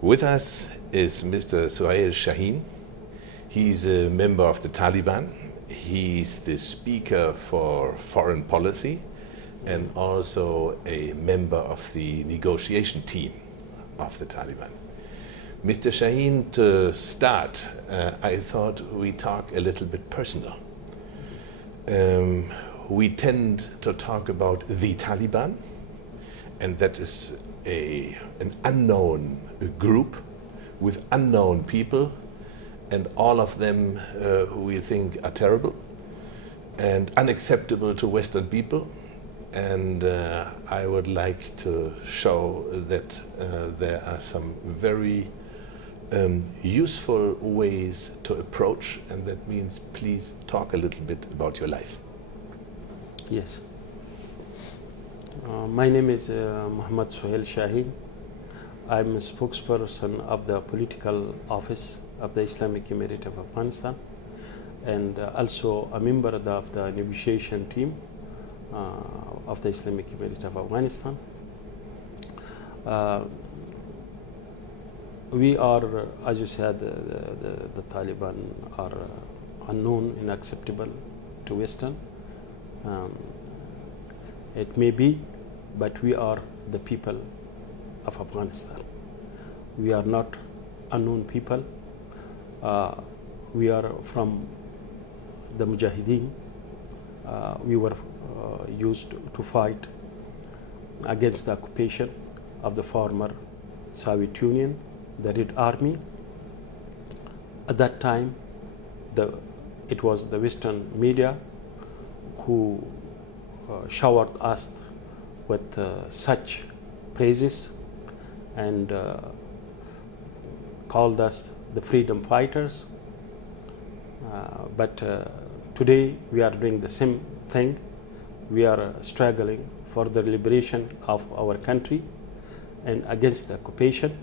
With us is Mr. Suhail Shaheen. He's a member of the Taliban. He's the speaker for foreign policy and also a member of the negotiation team of the Taliban. Mr. Shaheen, to start, I thought we talk a little bit personal. We tend to talk about the Taliban, and that is an unknown group with unknown people, and all of them we think are terrible and unacceptable to Western people. And I would like to show that there are some very useful ways to approach, and that means please talk a little bit about your life. Yes. My name is Muhammad Suhail Shaheen. I'm a spokesperson of the political office of the Islamic Emirate of Afghanistan, and also a member of the negotiation team of the Islamic Emirate of Afghanistan. We are, as you said, the Taliban are unknown, unacceptable to Western. It may be, but we are the people of Afghanistan. We are not unknown people. We are from the Mujahideen. We were used to fight against the occupation of the former Soviet Union, the Red Army. At that time, it was the Western media who showered us with such praises and called us the freedom fighters. But today we are doing the same thing. We are struggling for the liberation of our country and against the occupation.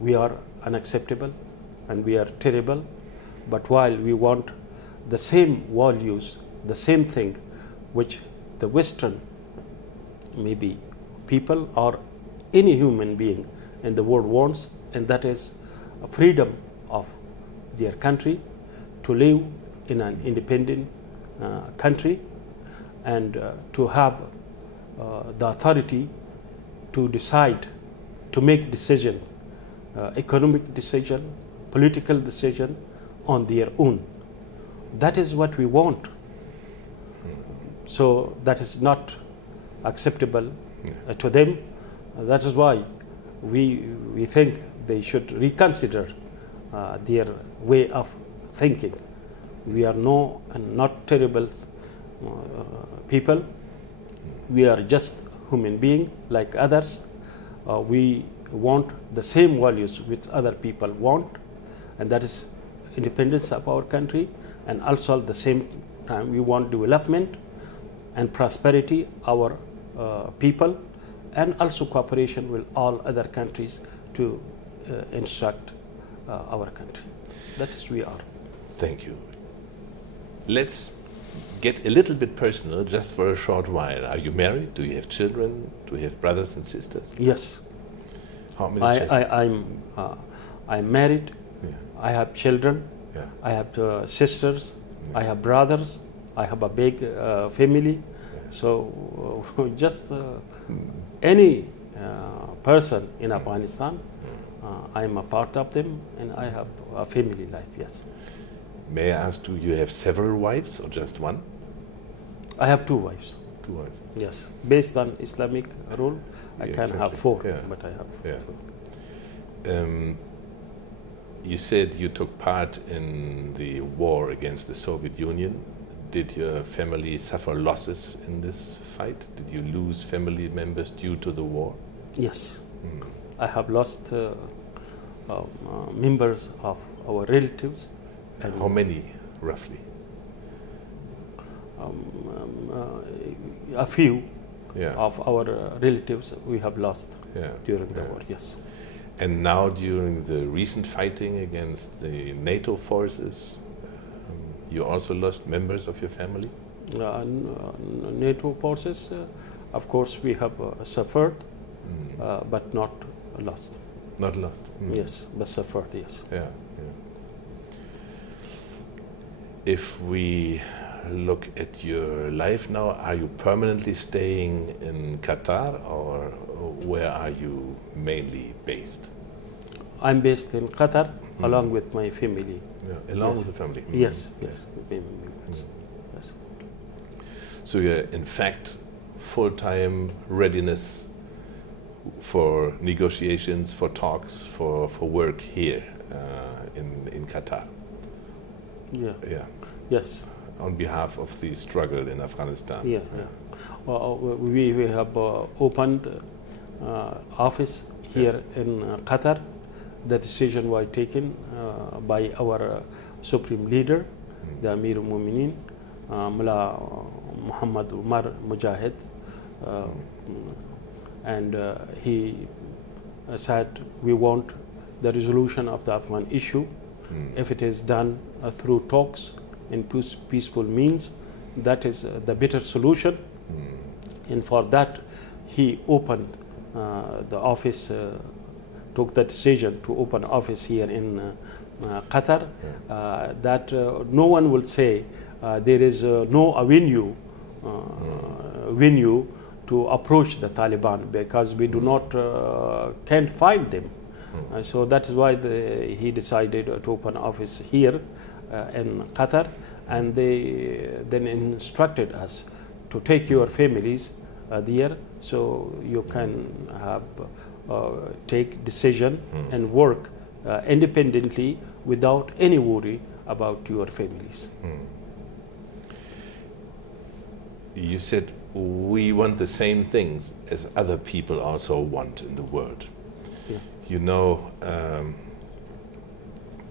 We are unacceptable and we are terrible. But while we want the same values, the same thing which the Western, maybe people or any human being in the world wants, and that is a freedom of their country to live in an independent country and to have the authority to decide, to make decision, economic decision, political decision on their own. That is what we want. So that is not acceptable to them. That is why we think they should reconsider their way of thinking. We are not terrible people. We are just human beings like others. We want the same values which other people want, and that is independence of our country, and also at the same time we want development and prosperity our people, and also cooperation with all other countries to instruct our country. That is we are. Thank you. Let's get a little bit personal just for a short while. Are you married? Do you have children? Do you have brothers and sisters? Yes. How many children? I'm married. Yeah. I have children. Yeah. I have sisters. Yeah. I have brothers. I have a big family. Yeah. So just any person in Afghanistan, I am a part of them, and I have a family life, yes. May I ask, do you have several wives or just one? I have 2 wives. 2 wives. Yes. Based on Islamic rule, I Yeah, can exactly. have 4, Yeah. but I have Yeah. 2. You said you took part in the war against the Soviet Union. Did your family suffer losses in this fight? Did you lose family members due to the war? Yes. I have lost members of our relatives. And how many, roughly? A few Yeah. of our relatives we have lost during the Yeah. war, yes. And now during the recent fighting against the NATO forces, you also lost members of your family? NATO forces, of course, we have suffered, but not lost. Not lost. Yes, but suffered. Yes. Yeah, yeah. If we look at your life now, are you permanently staying in Qatar, or where are you mainly based? I'm based in Qatar along with my family. Yeah, along with the family? Yes, yes. Yes. So you're in fact full-time readiness for negotiations, for talks, for work here in Qatar? Yeah. Yeah. Yes. On behalf of the struggle in Afghanistan. Yeah, yeah. We have opened office here in Qatar. The decision was taken by our supreme leader, the Amir al-Mu'mineen, Mullah Muhammad Umar Mujahid, and he said we want the resolution of the Afghan issue. If it is done through talks in peaceful means, that is the better solution. And for that, he opened the office, took the decision to open office here in Qatar. That no one will say there is no venue to approach the Taliban, because we do not can't find them. So that is why he decided to open office here in Qatar, and they then instructed us to take your families there, so you can have take decision and work independently without any worry about your families. You said we want the same things as other people also want in the world. Yeah. You know,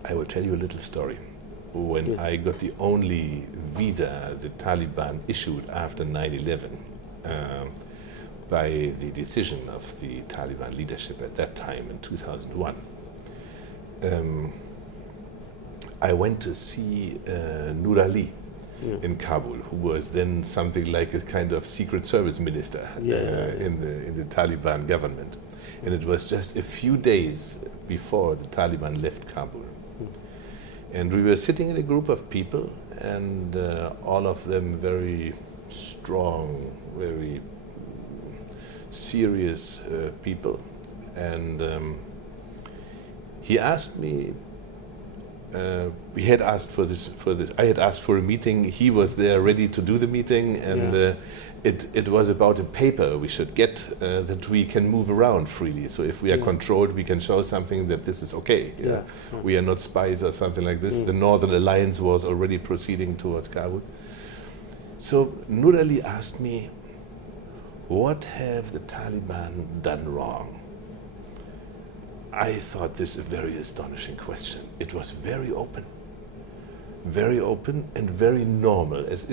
I will tell you a little story. When I got the only visa the Taliban issued after 9/11, by the decision of the Taliban leadership at that time in 2001, I went to see Nur Ali in Kabul, who was then something like a kind of secret service minister in the Taliban government. And it was just a few days before the Taliban left Kabul. And we were sitting in a group of people, and all of them very strong, very serious people. And he asked me, we had asked for this, I had asked for a meeting. He was there ready to do the meeting, and it was about a paper we should get that we can move around freely. So if we are controlled, we can show something that this is okay. We are not spies or something like this. The Northern Alliance was already proceeding towards Kabul. So Nur Ali asked me, what have the Taliban done wrong? I thought this a very astonishing question. It was very open and very normal, as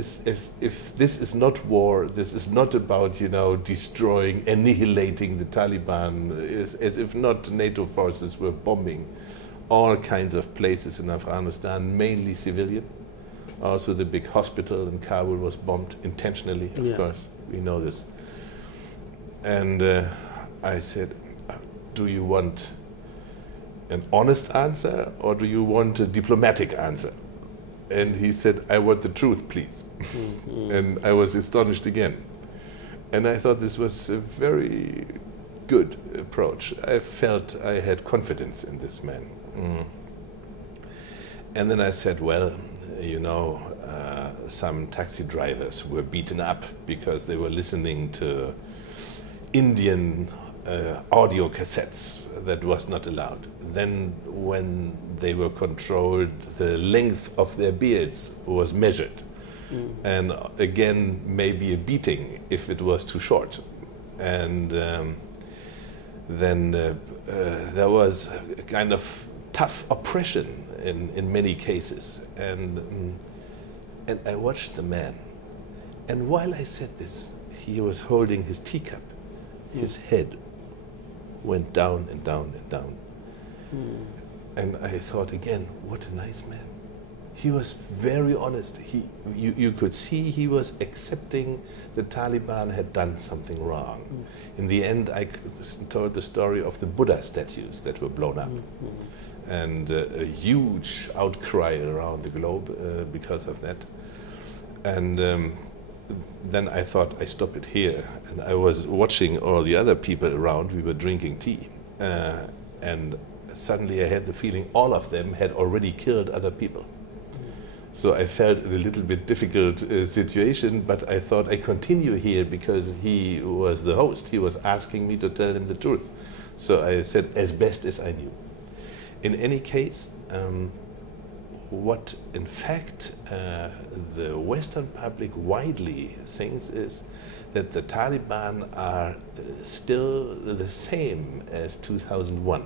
if this is not war, this is not about, you know, destroying, annihilating the Taliban, as if not NATO forces were bombing all kinds of places in Afghanistan, mainly civilian. Also the big hospital in Kabul was bombed intentionally, of course, we know this. And I said, do you want an honest answer, or do you want a diplomatic answer? And he said, I want the truth, please. And I was astonished again. And I thought this was a very good approach. I felt I had confidence in this man. And then I said, well, you know, some taxi drivers were beaten up because they were listening to Indian audio cassettes that was not allowed. Then when they were controlled, the length of their beards was measured. And again, maybe a beating if it was too short. And then there was a kind of tough oppression in many cases. And I watched the man. And while I said this, he was holding his teacup. His head went down and down and down. And I thought again, what a nice man. He was very honest. You could see he was accepting the Taliban had done something wrong. In the end, I told the story of the Buddha statues that were blown up. And a huge outcry around the globe because of that. And then I thought, I stop it here. And I was watching all the other people around. We were drinking tea. And suddenly I had the feeling all of them had already killed other people. So I felt in a little bit difficult situation, but I thought I continue here because he was the host. He was asking me to tell him the truth. So I said as best as I knew. In any case, what in fact the Western public widely thinks is that the Taliban are still the same as 2001.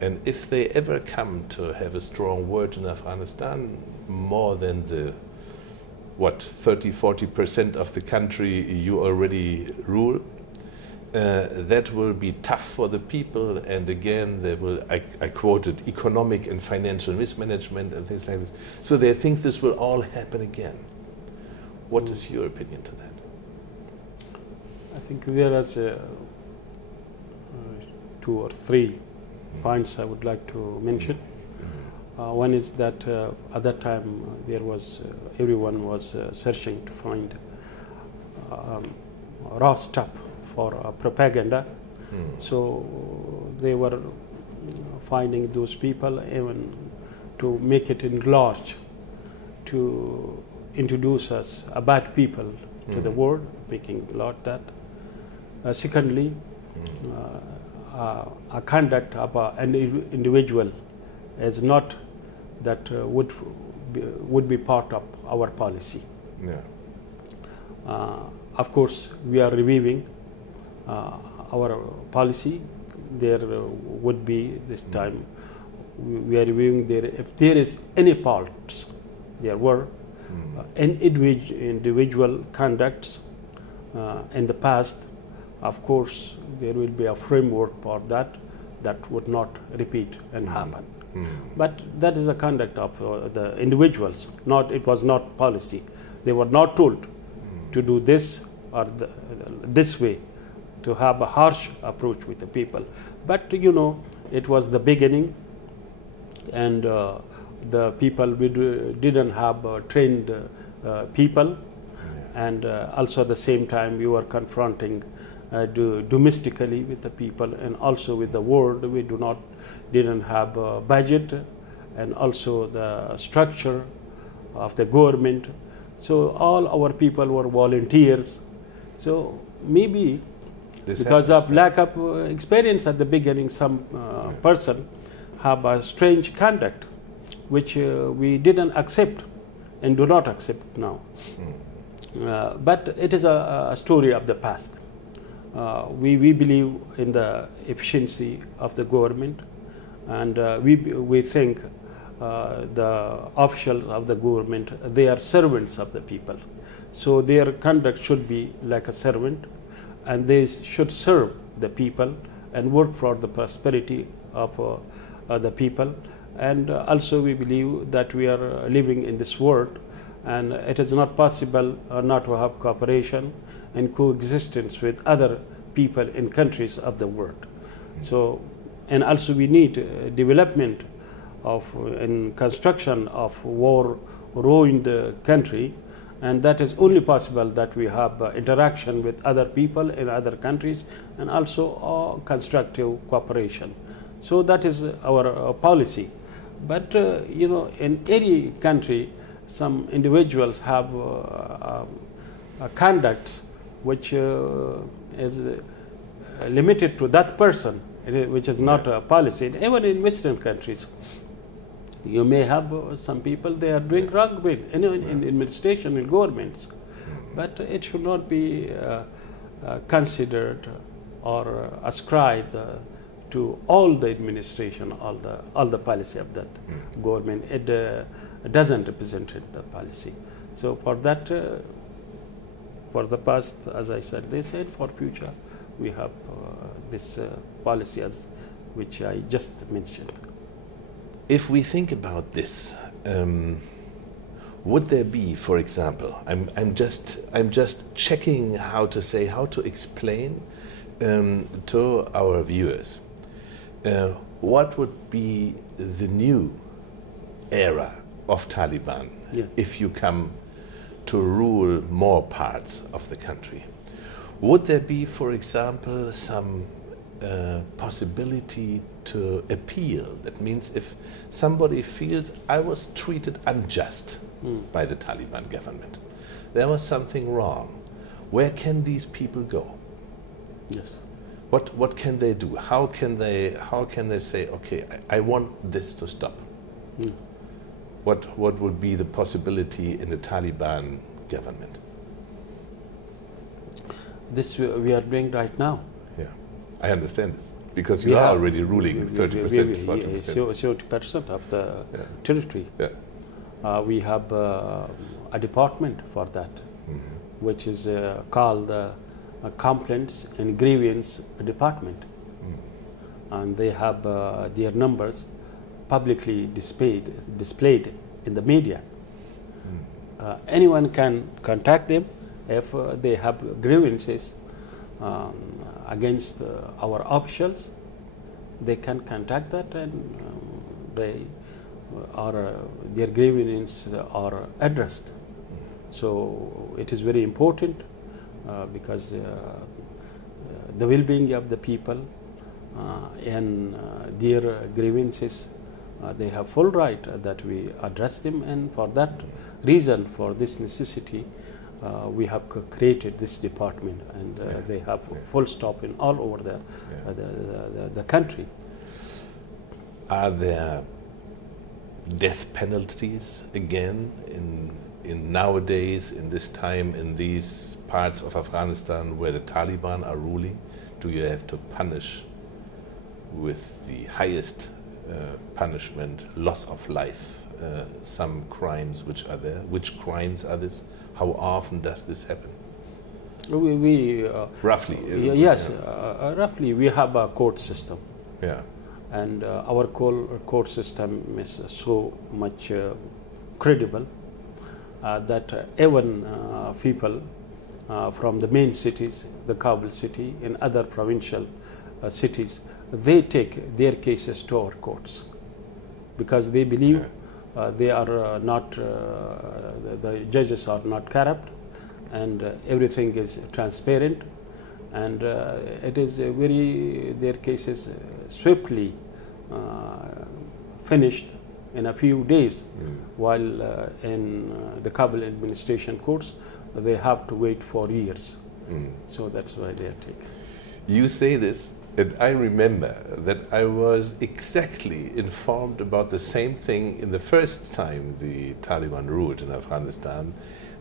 And if they ever come to have a strong word in Afghanistan, more than the, 30–40% of the country you already rule, that will be tough for the people, and again, they will, I quoted, economic and financial mismanagement and things like this. So they think this will all happen again. What is your opinion to that? I think there are 2 or 3 points I would like to mention. One is that at that time there was everyone was searching to find raw stuff for propaganda. So they were finding those people even to make it enlarged, to introduce us a bad people to the world, making a lot that. Secondly, a conduct of an individual is not that would be part of our policy. Yeah. Of course, we are reviewing our policy. There would be this time we are reviewing there if there is any faults. There were individual conducts in the past. Of course, there will be a framework for that would not repeat and happen. But that is a conduct of the individuals. It was not policy. They were not told to do this or this way, to have a harsh approach with the people. But you know, it was the beginning, and the people didn't have trained people, and also at the same time we were confronting domestically with the people and also with the world. We didn't have a budget and also the structure of the government. So all our people were volunteers. So maybe because of lack of experience at the beginning, some person have a strange conduct which we didn't accept and do not accept now. But it is a story of the past. We believe in the efficiency of the government, and we think the officials of the government, they are servants of the people. So their conduct should be like a servant, and they should serve the people and work for the prosperity of the people. And also we believe that we are living in this world, and it is not possible not to have cooperation and coexistence with other people in countries of the world. So, and also we need development of and construction of war-ruined country, and that is only possible that we have interaction with other people in other countries, and also constructive cooperation. So that is our policy. But you know, in any country, some individuals have conducts which is limited to that person, which is not a policy. Even in Western countries, you may have some people, they are doing wrong in administration, in governments, but it should not be considered or ascribed to all the administration, all the policy of that government. It doesn't represent the policy. So for that, for the past, as I said, they said for future, we have this policy as which I just mentioned. If we think about this, would there be, for example, I'm just checking how to explain to our viewers what would be the new era of Taliban if you come to rule more parts of the country. Would there be, for example, some possibility to appeal? That means if somebody feels I was treated unjust by the Taliban government, there was something wrong, where can these people go? Yes. What can they do? How can they say, okay, I want this to stop? What would be the possibility in the Taliban government? This we are doing right now. Yeah, I understand this because you are already ruling 30%, 40%. 70% of the territory. Yeah. We have a department for that, which is called Complaints and Grievance Department, and they have their numbers publicly displayed in the media. Anyone can contact them if they have grievances against our officials. They can contact that, and their grievances are addressed. So it is very important because the well-being of the people and their grievances, they have full right that we address them, and for that reason, for this necessity, we have created this department, and they have full stop in all over the country. Are there death penalties again in nowadays, in this time, in these parts of Afghanistan where the Taliban are ruling? Do you have to punish with the highest punishment, loss of life, some crimes which are there? Which crimes are this? How often does this happen? Roughly? Yes, roughly we have a court system. Yeah. And our court system is so much credible that even people from the main cities, the Kabul city and other provincial cities, they take their cases to our courts because they believe they are not, the judges are not corrupt, and everything is transparent, and it is their cases swiftly finished in a few days, while in the Kabul administration courts they have to wait for years. So that's why they are taken. You say this, and I remember that I was exactly informed about the same thing in the first time the Taliban ruled in Afghanistan,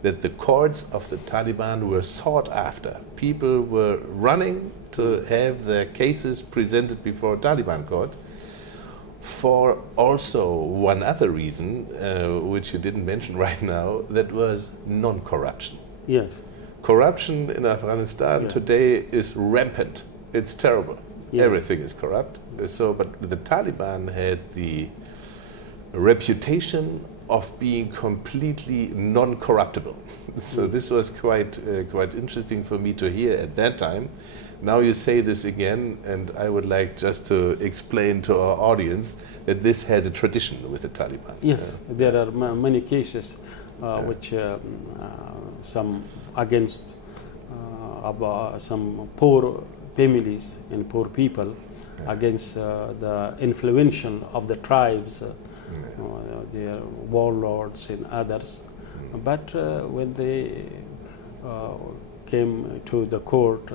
that the courts of the Taliban were sought after. People were running to have their cases presented before a Taliban court, for also one other reason, which you didn't mention right now, that was non-corruption. Yes. Corruption in Afghanistan today is rampant. It's terrible. Yeah. Everything is corrupt. So, but the Taliban had the reputation of being completely non-corruptible. So this was quite interesting for me to hear at that time. Now you say this again, and I would like just to explain to our audience that this has a tradition with the Taliban. Yes, there are many cases which some against some poor families and poor people, against the influential of the tribes, their warlords and others. But when they came to the court,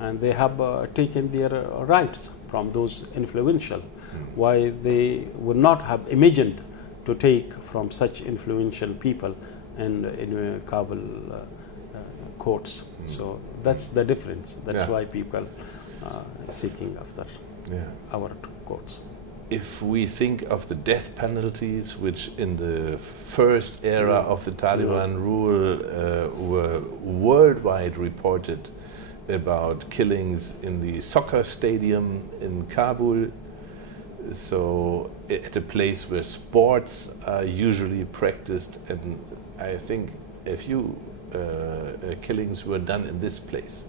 and they have taken their rights from those influential, why they would not have imagined to take from such influential people and in Kabul courts. So that's the difference. That's why people are seeking after our courts. If we think of the death penalties, which in the first era of the Taliban rule were worldwide reported about killings in the soccer stadium in Kabul, So at a place where sports are usually practiced, and I think a few killings were done in this place.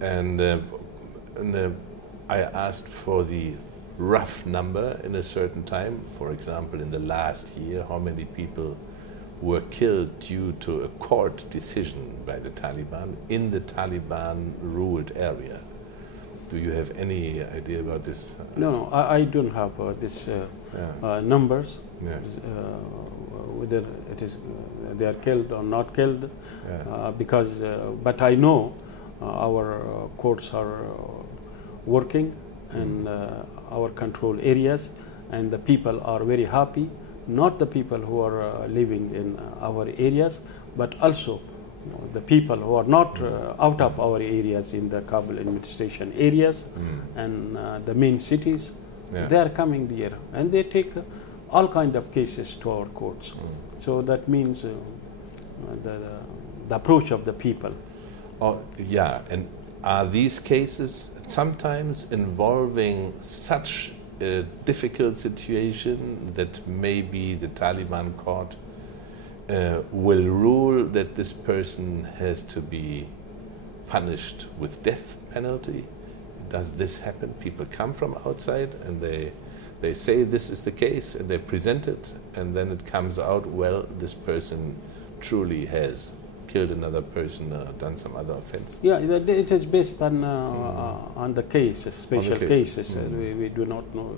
And I asked for the rough number in a certain time. For example, in the last year, how many people were killed due to a court decision by the Taliban in the Taliban-ruled area. Do you have any idea about this? No, I don't have this numbers. Yeah. Whether it is they are killed or not killed, because. But I know our courts are working in our control areas, and the people are very happy. Not the people who are living in our areas, but also the people who are not out of our areas in the Kabul administration areas and the main cities. They are coming there, and they take all kind of cases to our courts. So that means the approach of the people. Oh, yeah, and are these cases sometimes involving such a difficult situation that maybe the Taliban court will rule that this person has to be punished with death penalty? Does this happen? People come from outside and they say this is the case and they present it, and then it comes out, well, this person truly has killed another person or done some other offense. Yeah, it is based on the cases, special cases. We do not know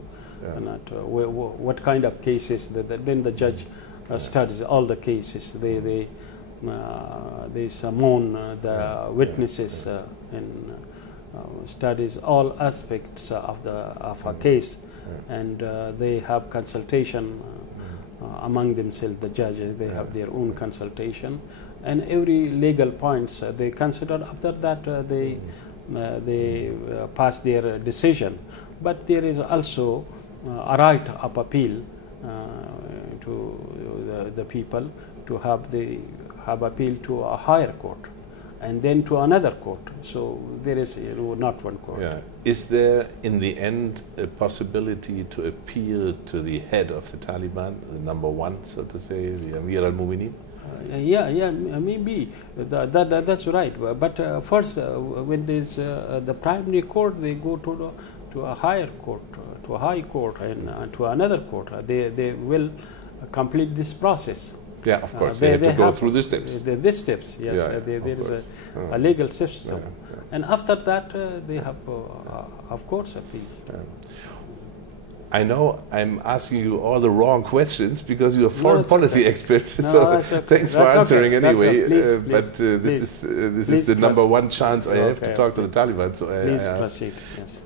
what kind of cases. Then the judge studies all the cases. They summon the witnesses and studies all aspects of a case, and they have consultation among themselves. The judges, they have their own consultation, and every legal points they consider. After that, they pass their decision. But there is also a right of appeal to the people to have appeal to a higher court, and then to another court. So there is not one court. Yeah. Is there, in the end, a possibility to appeal to the head of the Taliban, the number one, so to say, the Amir al-Mu'minin? Maybe that's right. But first, when there's the primary court, they go to a higher court, to a high court, and to another court. They will complete this process. Yeah, of course. They have to go through the steps. The steps, yes. There is a legal system. And after that, they have, of course, appeal. I know I'm asking you all the wrong questions because you're a foreign policy expert. So thanks for answering anyway. But this is the number one chance I have to talk to the Taliban. So please proceed. Yes.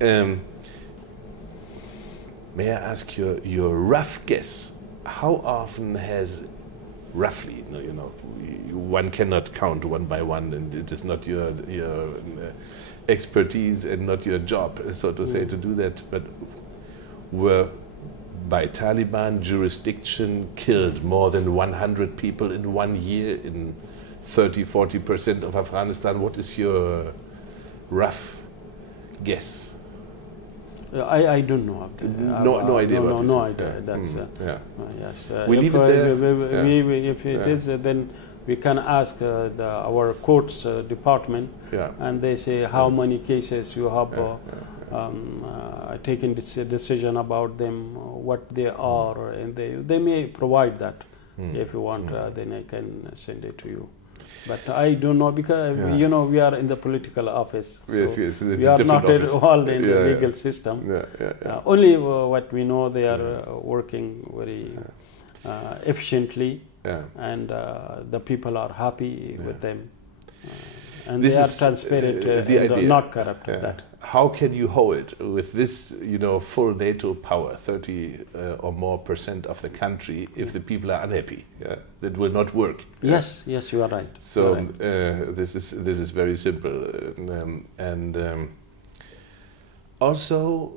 May I ask your rough guess? How often has roughly, one cannot count one by one, and it is not your expertise and not your job, so to say, to do that. But were by Taliban jurisdiction killed more than 100 people in 1 year in 30–40% of Afghanistan? What is your rough guess? I don't know. No idea. No idea. That's yes. We leave it there. If it is, then we can ask our courts department, and they say how many cases you have taken this decision about them, what they are, and they may provide that. If you want, then I can send it to you. But I don't know, because we are in the political office. So we are not involved in the legal system. Only what we know, they are working very efficiently, and the people are happy with them, and this they are transparent and not corrupt. That. How can you hold with this, full NATO power, 30 or more % of the country, if the people are unhappy? That will not work. Yes, you are right. So this is very simple, also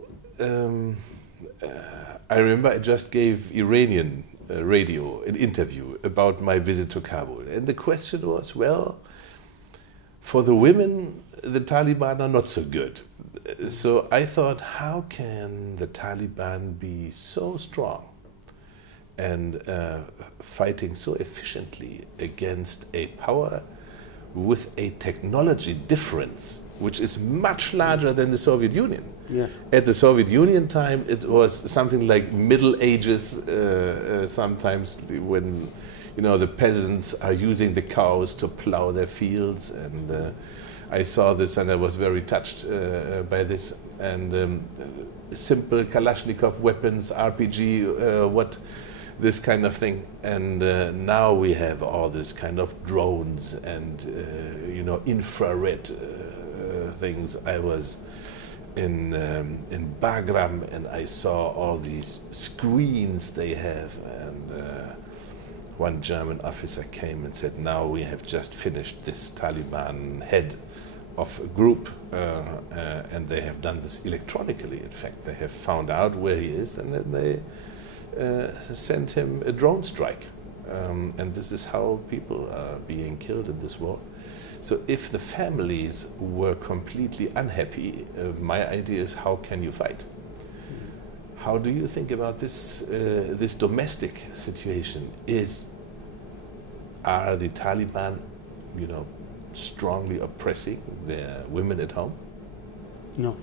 I remember I just gave Iranian radio an interview about my visit to Kabul, and the question was, well, for the women, the Taliban are not so good. So I thought, how can the Taliban be so strong and fighting so efficiently against a power with a technology difference which is much larger than the Soviet Union? Yes. At the Soviet Union time, it was something like Middle Ages, sometimes when, you know, the peasants are using the cows to plow their fields, and I saw this and I was very touched by this. And simple Kalashnikov weapons, RPG, this kind of thing. And now we have all this kind of drones and you know, infrared things. I was in Bagram and I saw all these screens they have, and one German officer came and said, now we have just finished this Taliban head of a group, and they have done this electronically. In fact, they have found out where he is, and then they sent him a drone strike. And this is how people are being killed in this war. So if the families were completely unhappy, my idea is, how can you fight? How do you think about this, this domestic situation? Are the Taliban, you know, strongly oppressing their women at home? No.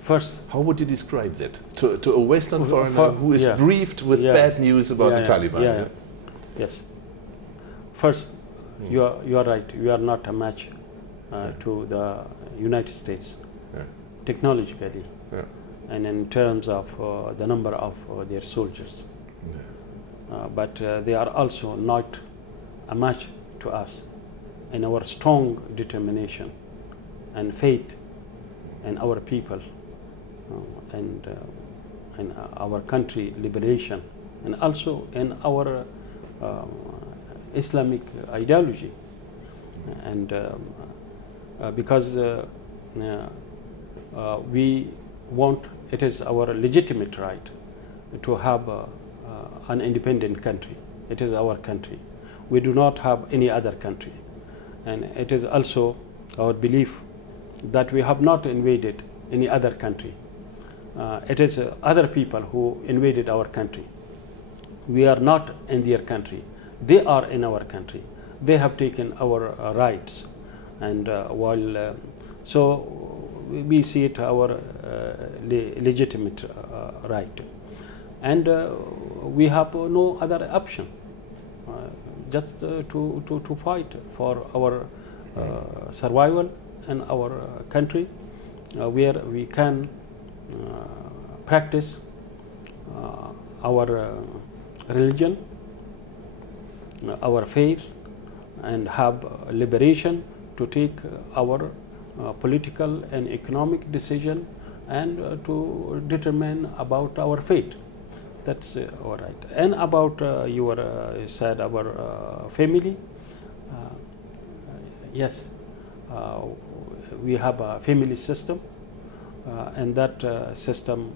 First, how would you describe that to a Western foreigner who is briefed with bad news about the Taliban? Yes. First, you are right. You are not a match to the United States technologically, and in terms of the number of their soldiers. But they are also not a match to us in our strong determination and faith in our people and our country liberation, and also in our Islamic ideology. And because we want, it is our legitimate right to have an independent country. It is our country. We do not have any other country. And it is also our belief that we have not invaded any other country. It is other people who invaded our country. We are not in their country. They are in our country. They have taken our rights. And so we see it our legitimate right. And we have no other option, just to fight for our survival in our country, where we can practice our religion, our faith, and have liberation to take our political and economic decision, and to determine about our fate. That's all right. And about you said our family. Yes, we have a family system. And that system,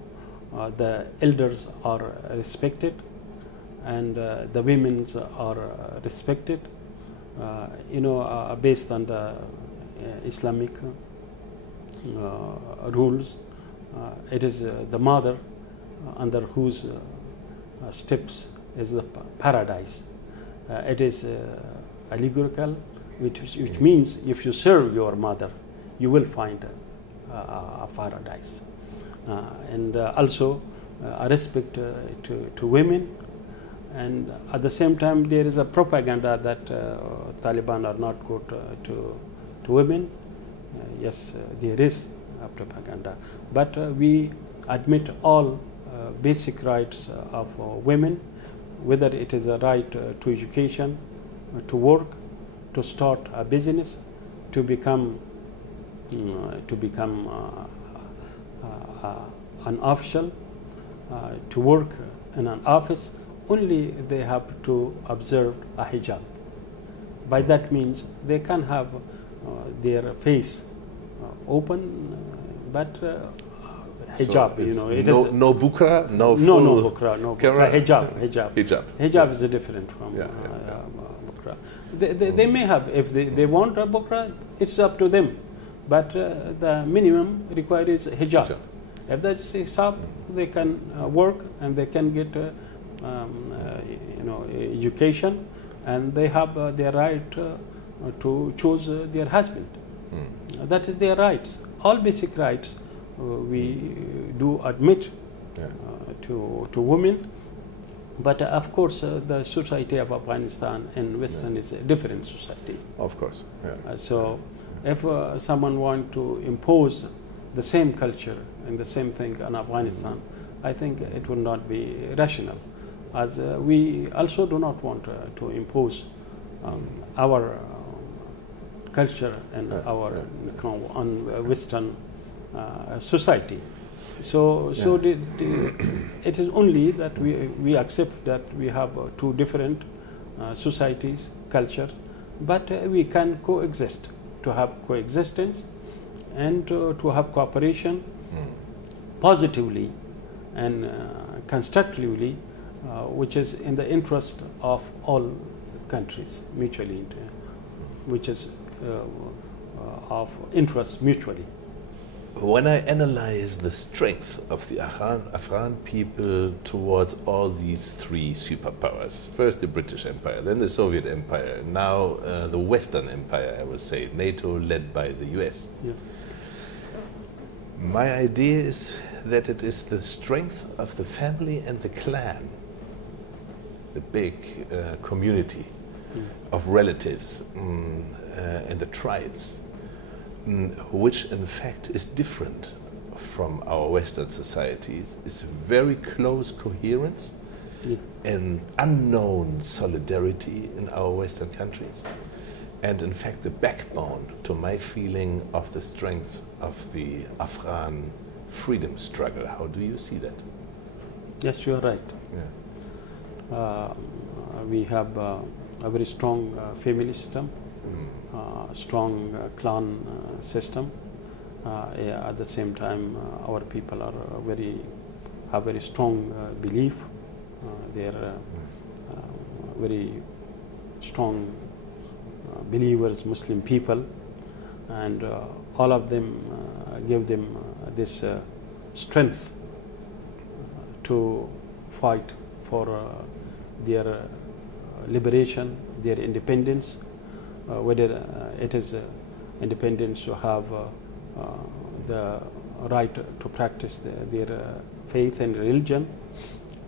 the elders are respected, and the women are respected, you know, based on the Islamic rules. It is the mother under whose steps is the paradise. It is allegorical, which means if you serve your mother, you will find a paradise. And also a respect to women. And at the same time, there is a propaganda that Taliban are not good to women. Yes, there is a propaganda. But we admit all basic rights of women, whether it is a right to education, to work, to start a business, to become an official, to work in an office. Only they have to observe a hijab. By that means they can have their face open, but hijab, so you know, it is no bukra, no bukra, hijab is different from bukra. They may have, if they want a bukra, it's up to them. but the minimum required is hijab. If that's hijab, they can work and they can get education, and they have their right to choose their husband. That is their rights. All basic rights we do admit to women. But of course, the society of Afghanistan and Western is a different society. Of course. So if someone wants to impose the same culture and the same thing on Afghanistan, I think it will not be rational. As we also do not want to impose our culture and our on Western society. So it is only that we accept that we have two different societies, culture, but we can coexist, to have coexistence and to have cooperation positively and constructively, which is in the interest of all countries mutually, which is of interest mutually. When I analyze the strength of the Afghan people towards all these three superpowers, first the British Empire, then the Soviet Empire, now the Western Empire, I would say, NATO led by the US. My idea is that it is the strength of the family and the clan, the big community of relatives and the tribes, which in fact is different from our Western societies. It's a very close coherence and unknown solidarity in our Western countries, and in fact the backbone to my feeling of the strength of the Afghan freedom struggle. How do you see that? Yes, you are right. We have a very strong family system, strong clan system. At the same time, our people are have very strong belief. They are very strong believers, Muslim people, and all of them give them this strength to fight for their liberation, their independence, whether it is independence to have the right to practice their faith and religion,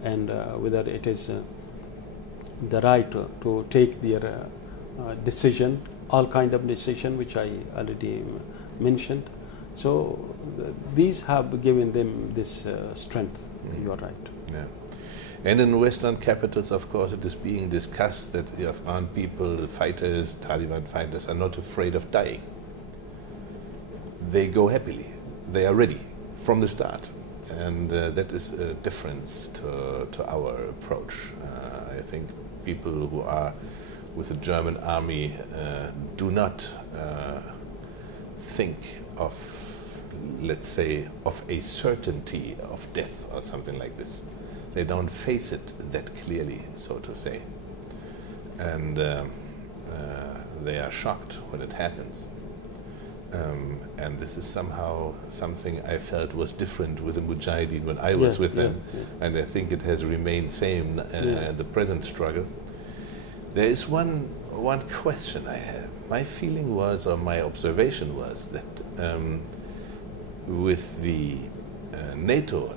and whether it is the right to take their decision, all kind of decision which I already mentioned. So these have given them this strength. You are right. Yeah. And in Western capitals, of course, it is being discussed that the Afghan people, the fighters, Taliban fighters, are not afraid of dying. They go happily. They are ready from the start. And that is a difference to our approach. I think people who are with the German army do not think of, let's say, of a certainty of death or something like this. They don't face it that clearly, so to say. And they are shocked when it happens. And this is somehow something I felt was different with the Mujahideen when I was with them. And I think it has remained same in the present struggle. There is one question I have. My feeling was, or my observation was, that with the NATO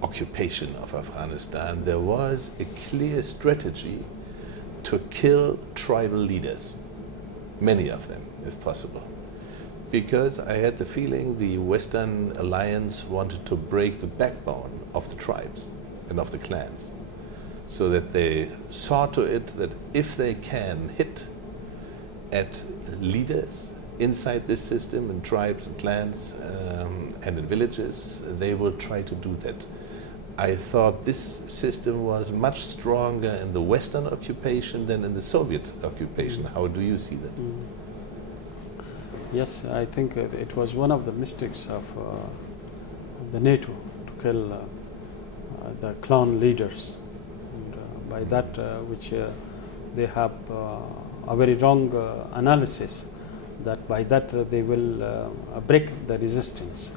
occupation of Afghanistan, there was a clear strategy to kill tribal leaders, many of them, if possible. Because I had the feeling the Western alliance wanted to break the backbone of the tribes and of the clans, so that they saw to it that if they can hit at leaders inside this system, in tribes and clans and in villages, they will try to do that. I thought this system was much stronger in the Western occupation than in the Soviet occupation. How do you see that? Yes, I think it was one of the mistakes of the NATO to kill the clan leaders. And by that, which they have a very wrong analysis that by that they will break the resistance.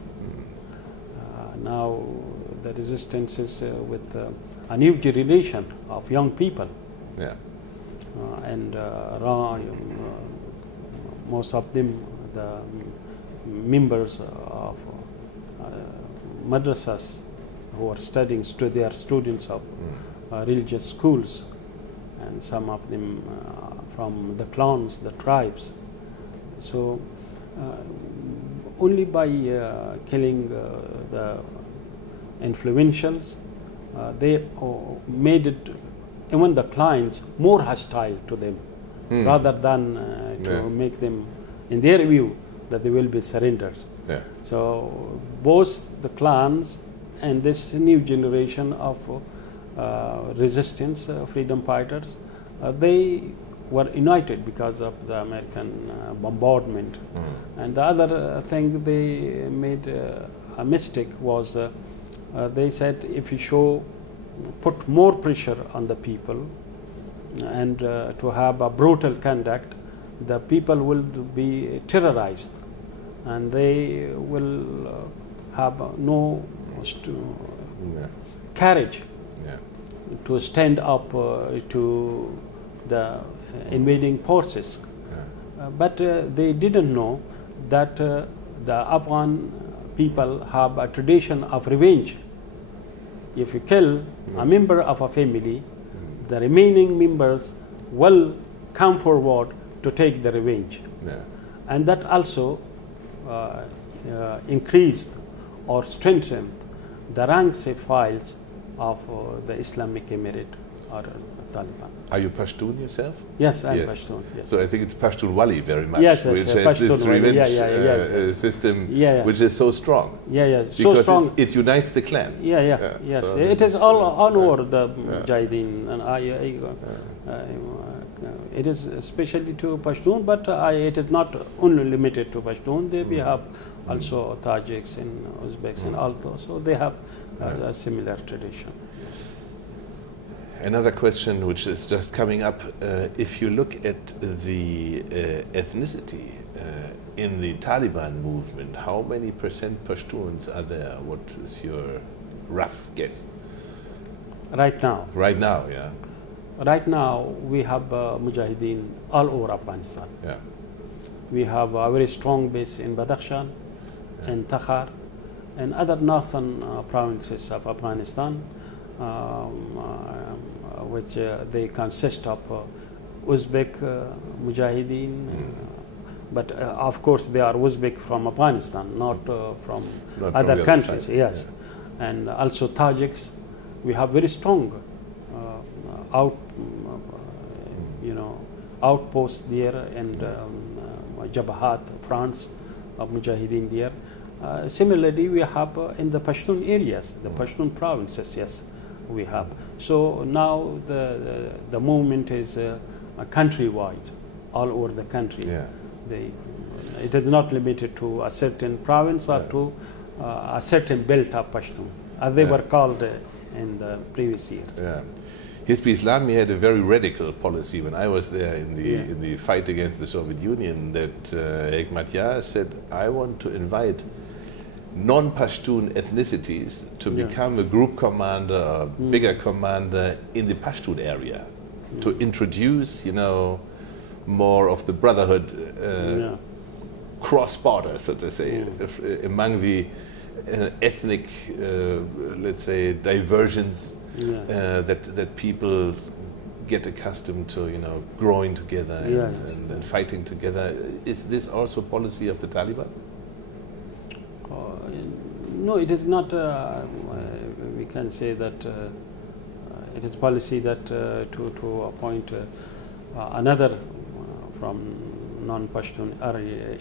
Now the resistance is with a new generation of young people. Yeah. And most of them, the members of madrasas who are studying, they are students of religious schools, and some of them from the clans, the tribes. So only by killing the influentials, they made it, even the clients, more hostile to them, rather than to make them, in their view, that they will be surrendered. Yeah. So both the clans and this new generation of resistance, freedom fighters, they were united because of the American bombardment. And the other thing they made a mistake was they said, if you put more pressure on the people and to have a brutal conduct, the people will be terrorized and they will have no courage to stand up to the invading forces. But they didn't know that the Afghan people have a tradition of revenge. If you kill a member of a family, the remaining members will come forward to take the revenge. And that also increased or strengthened the ranks and files of the Islamic Emirate or Taliban. Are you Pashtun yourself? Yes, I'm Pashtun. Yes. So I think it's Pashtun Wali very much, yes, which has this revenge system, which is so strong. So because strong. It unites the clan. Yes. So it is all over the Mujahideen, and it is especially to Pashtun, but it is not only limited to Pashtun. We have also Tajiks and Uzbeks and all those, so they have a similar tradition. Another question which is just coming up, if you look at the ethnicity in the Taliban movement, how many percent Pashtuns are there? What is your rough guess? Right now? Right now, yeah. Right now, we have Mujahideen all over Afghanistan. Yeah. We have a very strong base in Badakhshan and Takhar and other northern provinces of Afghanistan, which they consist of Uzbek Mujahideen, but of course they are Uzbek from Afghanistan, not from other countries. Yes, and also Tajiks. We have very strong outposts there, and Jabahat, France, of Mujahideen there. Similarly, we have in the Pashtun areas, the Pashtun provinces, yes, we have. So now the movement is countrywide, all over the country. Yeah. It is not limited to a certain province or to a certain belt of Pashtun, as they were called in the previous years. Yeah. Hizb Islami had a very radical policy when I was there in the fight against the Soviet Union, that Hekmatyar said, I want to invite non-Pashtun ethnicities to become a group commander or bigger commander in the Pashtun area, to introduce, more of the brotherhood cross-border, so to say, among the ethnic, let's say, diversions that people get accustomed to, growing together and fighting together. Is this also policy of the Taliban? No, it is not. We can say that it is policy that to appoint another from non-Pashtun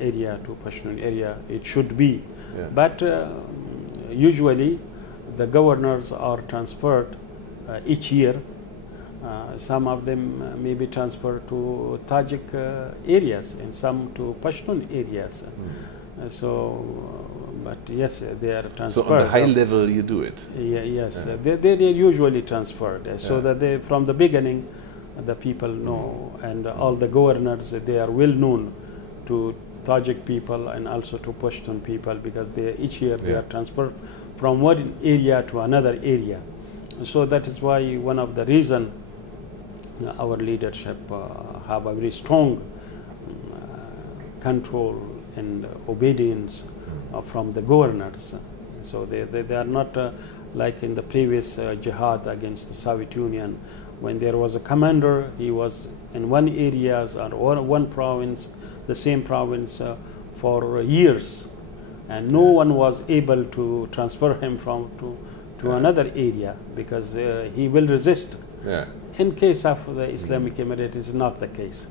area to Pashtun area, it should be. But usually the governors are transferred each year. Some of them may be transferred to Tajik areas and some to Pashtun areas. But yes, they are transferred. So on the high level you do it? Yes, they are usually transferred, so that they, from the beginning, the people know, and all the governors, they are well known to Tajik people and also to Pashtun people, because each year they Yeah. are transferred from one area to another area. So that is why one of the reason our leadership have a very strong control and obedience from the governors. So they are not like in the previous jihad against the Soviet Union, when there was a commander, he was in one area or one province, the same province for years, and no one was able to transfer him to another area, because he will resist. Yeah. In case of the Islamic Emirate, it is not the case.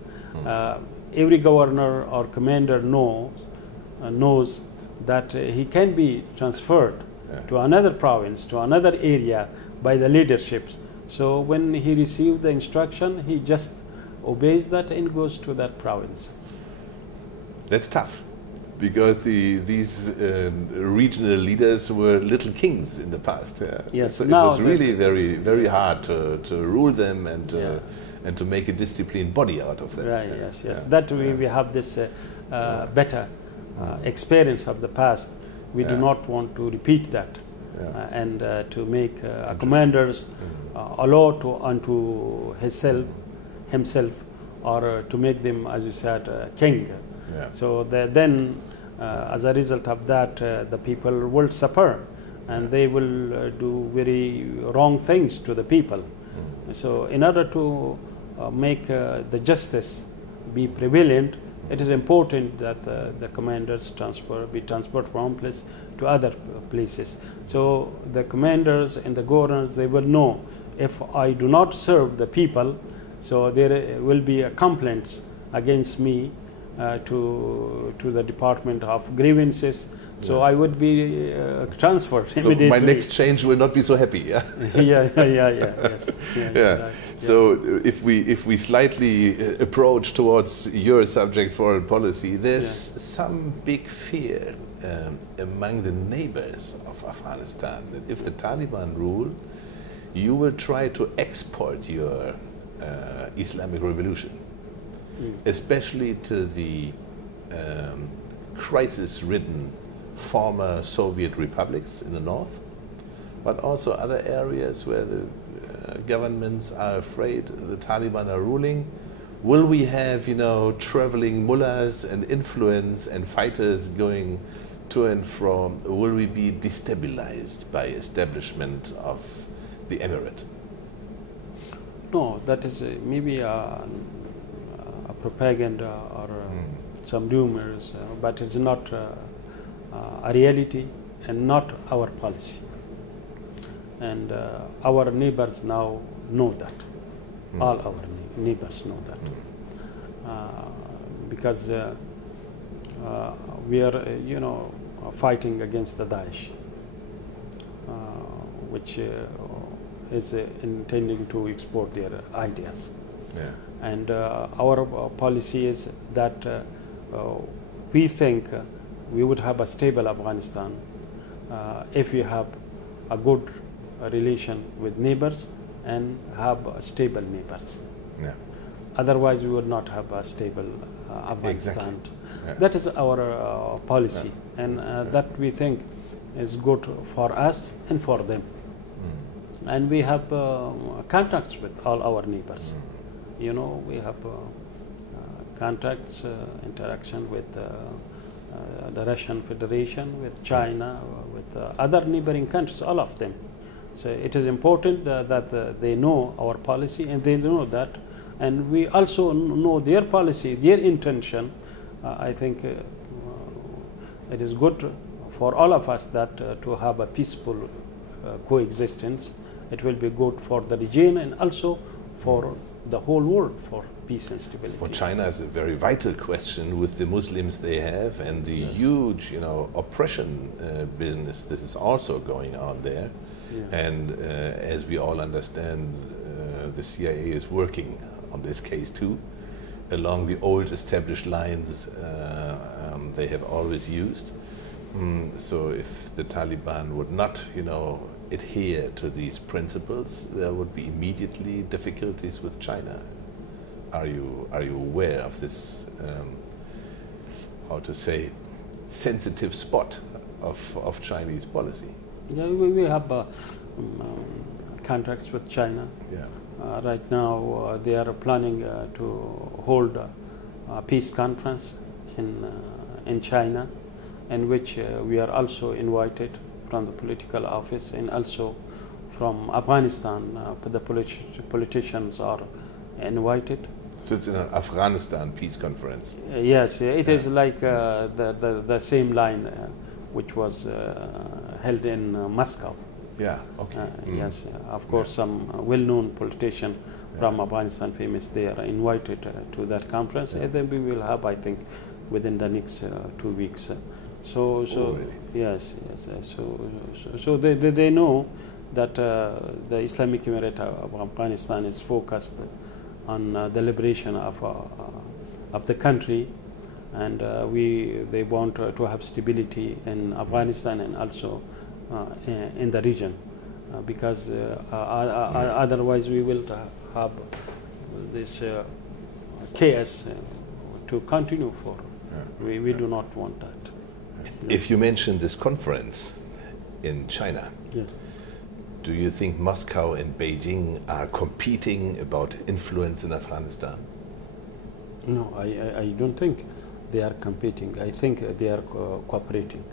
Every governor or commander knows that he can be transferred to another province, to another area by the leaderships. So when he received the instruction, he just obeys that and goes to that province. That's tough, because these regional leaders were little kings in the past. Yeah. Yes, So it now was really very hard to rule them and to make a disciplined body out of them. Right, yes. That we have this better experience of the past. We do not want to repeat that, and to make commanders allow unto himself, or to make them, as you said, king. Yeah. So then, as a result of that, the people will suffer, and they will do very wrong things to the people. So in order to make the justice be prevalent, it is important that the commanders be transferred from place to other places. So the commanders and the governors, they will know, if I do not serve the people, so there will be complaints against me to the Department of Grievances. So I would be transferred immediately. So my next change will not be so happy. Yeah. Yes. Right. So if we slightly approach towards your subject, foreign policy, there's some big fear among the neighbors of Afghanistan that if the Taliban rule, you will try to export your Islamic revolution, especially to the crisis-ridden former Soviet republics in the north, but also other areas where the governments are afraid the Taliban are ruling. Will we have, traveling mullahs and influence and fighters going to and from? Will we be destabilized by establishment of the emirate? No, that is maybe a propaganda or some rumors, but it's not a reality and not our policy. And our neighbors now know that. All our neighbors know that. Because we are, fighting against the Daesh, which is intending to export their ideas. Yeah. And our policy is that we think we would have a stable Afghanistan if we have a good relation with neighbors and have stable neighbors. Yeah. Otherwise, we would not have a stable Afghanistan. Exactly. Yeah. That is our policy, and that we think is good for us and for them. And we have contacts with all our neighbors. We have contacts, interaction with the Russian Federation, with China, with other neighboring countries, all of them. So it is important that they know our policy, and they know that. And we also know their policy, their intention. I think it is good for all of us that to have a peaceful coexistence. It will be good for the region and also for the whole world, for peace and stability. For China is a very vital question with the Muslims they have and the huge, oppression business. This is also going on there. Yeah. And as we all understand, the CIA is working on this case too, along the old established lines they have always used. So if the Taliban would not, adhere to these principles, there would be immediately difficulties with China. Are you aware of this how to say, sensitive spot of Chinese policy. Yeah, we have contracts with China. Yeah. Right now, they are planning to hold a peace conference in China, in which we are also invited from the political office, and also from Afghanistan. The politicians are invited. So it's in an Afghanistan peace conference. Yes, it is like the same line which was held in Moscow. Yeah, okay. Yes, of course, some well-known politician from Afghanistan, famous, they are invited to that conference, and then we will have, I think, within the next 2 weeks. So yes, so they know that the Islamic Emirate of Afghanistan is focused on the liberation of the country, and they want to have stability in Afghanistan and also in the region, because otherwise we will have this chaos to continue for. We do not want that. If you mention this conference in China, yes. Do you think Moscow and Beijing are competing about influence in Afghanistan? No, I don't think they are competing. I think they are cooperating.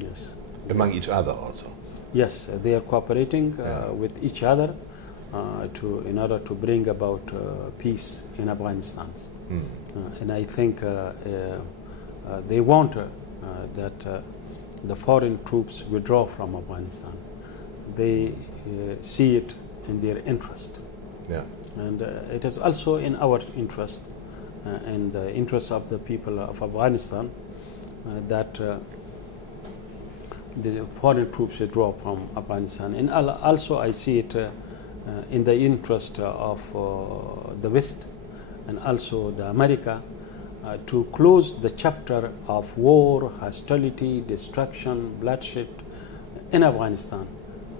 Yes. Among each other also? Yes, they are cooperating with each other in order to bring about peace in Afghanistan. And I think they want that the foreign troops withdraw from Afghanistan. They see it in their interest. Yeah. And it is also in our interest and the interest of the people of Afghanistan that the foreign troops withdraw from Afghanistan. And also I see it in the interest of the West and also the America to close the chapter of war, hostility, destruction, bloodshed in Afghanistan,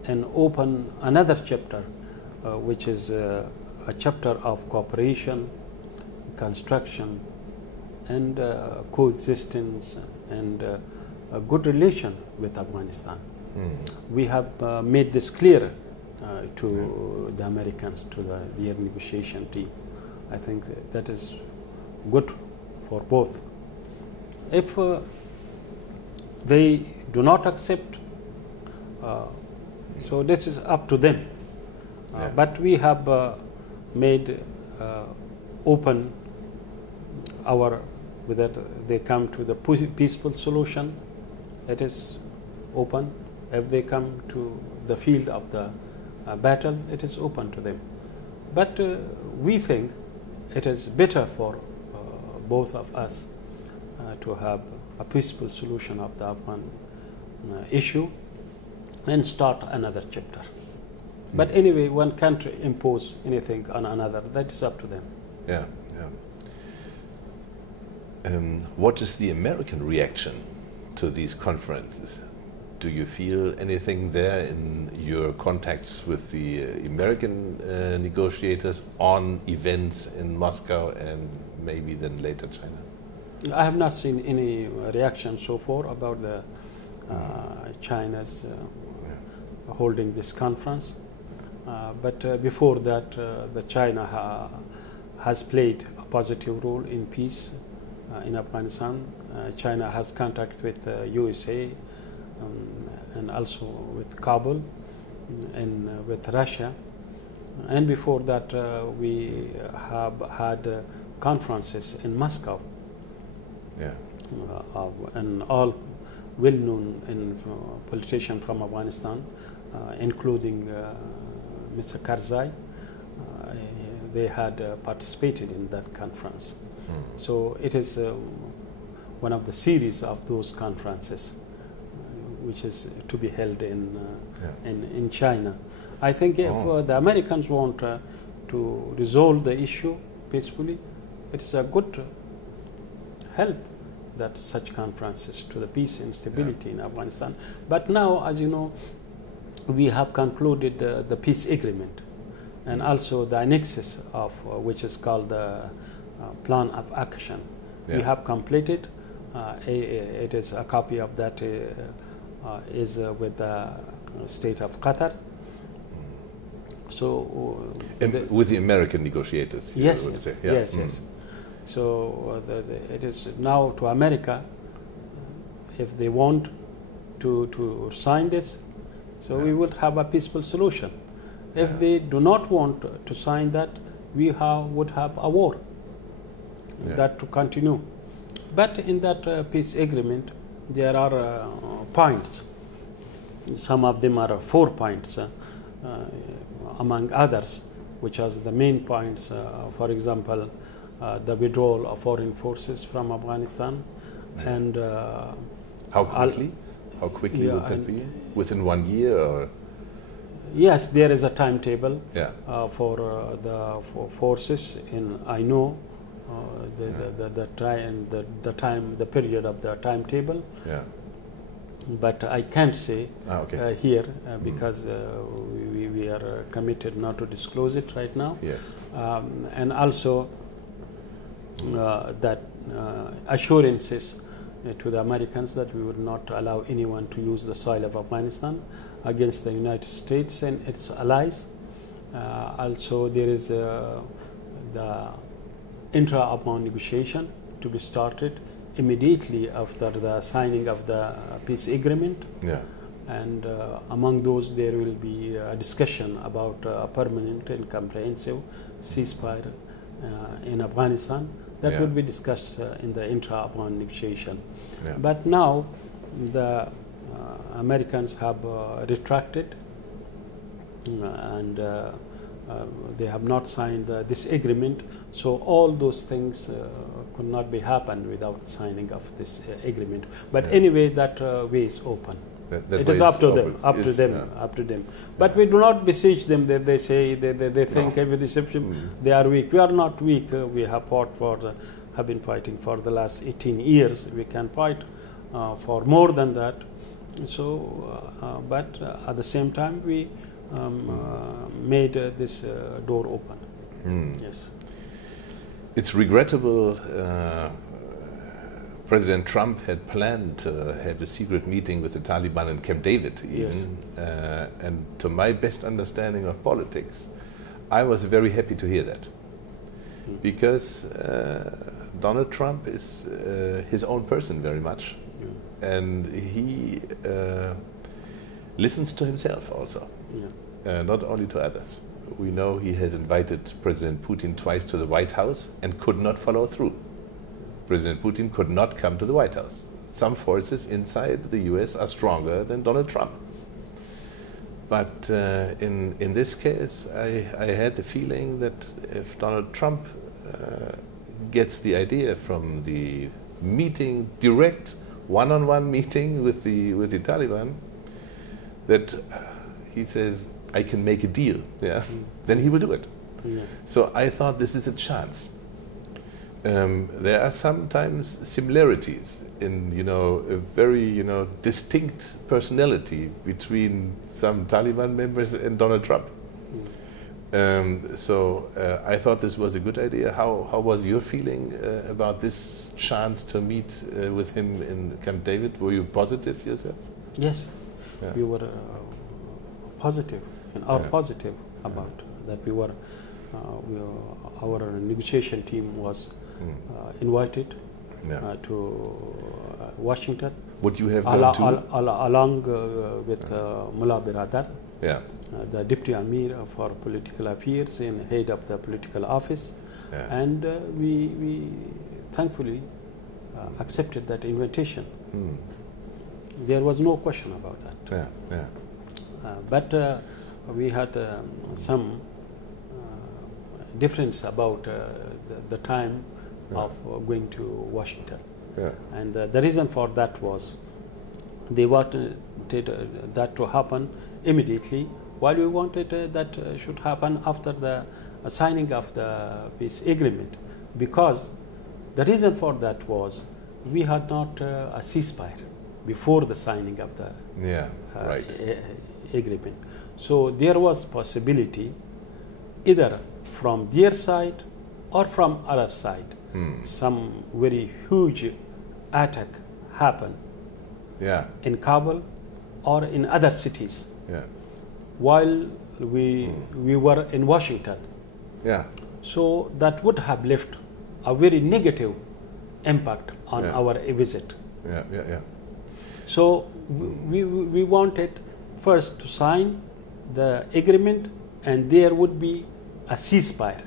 and open another chapter, which is a chapter of cooperation, construction, and coexistence, and a good relation with Afghanistan. We have made this clear to the Americans, to their negotiation team. I think that is good for both. If they do not accept, so this is up to them. But we have made open whether they come to the peaceful solution, it is open. If they come to the field of the battle, it is open to them. But we think it is better for both of us to have a peaceful solution of the Afghan issue and start another chapter. But anyway, one can't impose anything on another. That is up to them. Yeah, yeah. What is the American reaction to these conferences? Do you feel anything there in your contacts with the American negotiators on events in Moscow and maybe then later China? I have not seen any reaction so far about the China's holding this conference. But before that, the China has played a positive role in peace in Afghanistan. China has contact with USA and also with Kabul and with Russia. And before that, we have had conferences in Moscow. Yeah. And all well-known politicians from Afghanistan, including Mr. Karzai, they had participated in that conference. So it is one of the series of those conferences which is to be held in China. I think if the Americans want to resolve the issue peacefully, it is a good help that such conferences to the peace and stability in Afghanistan. But now, as you know, we have concluded the peace agreement and also the annexes of which is called the plan of action. We have completed It is a copy of that is with the state of Qatar. So with the American negotiators, yes, you would yes, say. Yeah. yes, yes. So it is now to America, if they want to sign this, so we would have a peaceful solution. If they do not want to sign that, we would have a war that to continue. But in that peace agreement, there are points. Some of them are 4 points, among others, which are the main points. For example, the withdrawal of foreign forces from Afghanistan, and how quickly? How quickly would that be? Within 1 year, or? Yes, there is a timetable for the forces. I know the period of the timetable. Yeah. But I can't say here because we are committed not to disclose it right now. Yes. And also that assurances to the Americans that we would not allow anyone to use the soil of Afghanistan against the United States and its allies. Also, there is the intra-Afghan negotiation to be started immediately after the signing of the peace agreement. Yeah. And among those, there will be a discussion about a permanent and comprehensive ceasefire in Afghanistan. That will be discussed in the intra-Afghan negotiation. Yeah. But now the Americans have retracted and they have not signed this agreement. So all those things could not be happened without signing of this agreement. But anyway, that way is open. It is up to them, up to them. But we do not besiege them. They say they think every deception they are weak. We are not weak. We have fought have been fighting for the last 18 years. We can fight for more than that. So, but at the same time, we made this door open. Yes. It's regrettable. President Trump had planned to have a secret meeting with the Taliban in Camp David, even. Yes. And to my best understanding of politics, I was very happy to hear that. Because Donald Trump is his own person very much. And he listens to himself also, not only to others. We know he has invited President Putin twice to the White House and could not follow through. President Putin could not come to the White House. Some forces inside the US are stronger than Donald Trump. But in this case, I had the feeling that if Donald Trump gets the idea from the meeting, direct one-on-one meeting with the Taliban, that he says, I can make a deal, then he will do it. So I thought this is a chance. There are sometimes similarities in, a very, distinct personality between some Taliban members and Donald Trump. So I thought this was a good idea. How was your feeling about this chance to meet with him in Camp David? Were you positive yourself? Yes, we were positive, and are positive about that. We were, our negotiation team was invited to Washington. Would you have gone to? Along with Mullah Biradar, the Deputy Amir for Political Affairs and head of the political office. And we thankfully accepted that invitation. There was no question about that. But we had some difference about the time of going to Washington. And the reason for that was they wanted that to happen immediately, while we wanted that should happen after the signing of the peace agreement, because the reason for that was we had not a ceasefire before the signing of the agreement. So there was possibility either from their side or from other side, some very huge attack happen in Kabul or in other cities while we were in Washington. So that would have left a very negative impact on our visit. So we wanted first to sign the agreement, and there would be a ceasefire.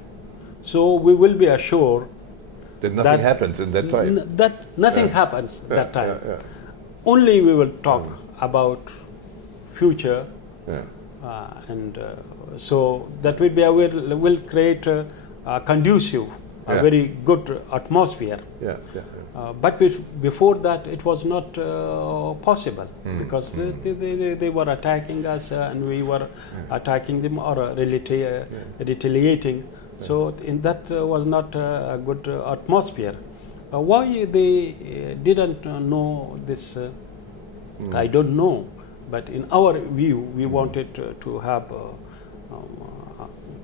So we will be assured that nothing happens in that time. That nothing happens that time. Only we will talk about future, and so that will create a conducive, a very good atmosphere. But before that, it was not possible because they were attacking us and we were attacking them or retaliating. So that was not a good atmosphere. Why they didn't know this, I don't know. But in our view, we wanted to have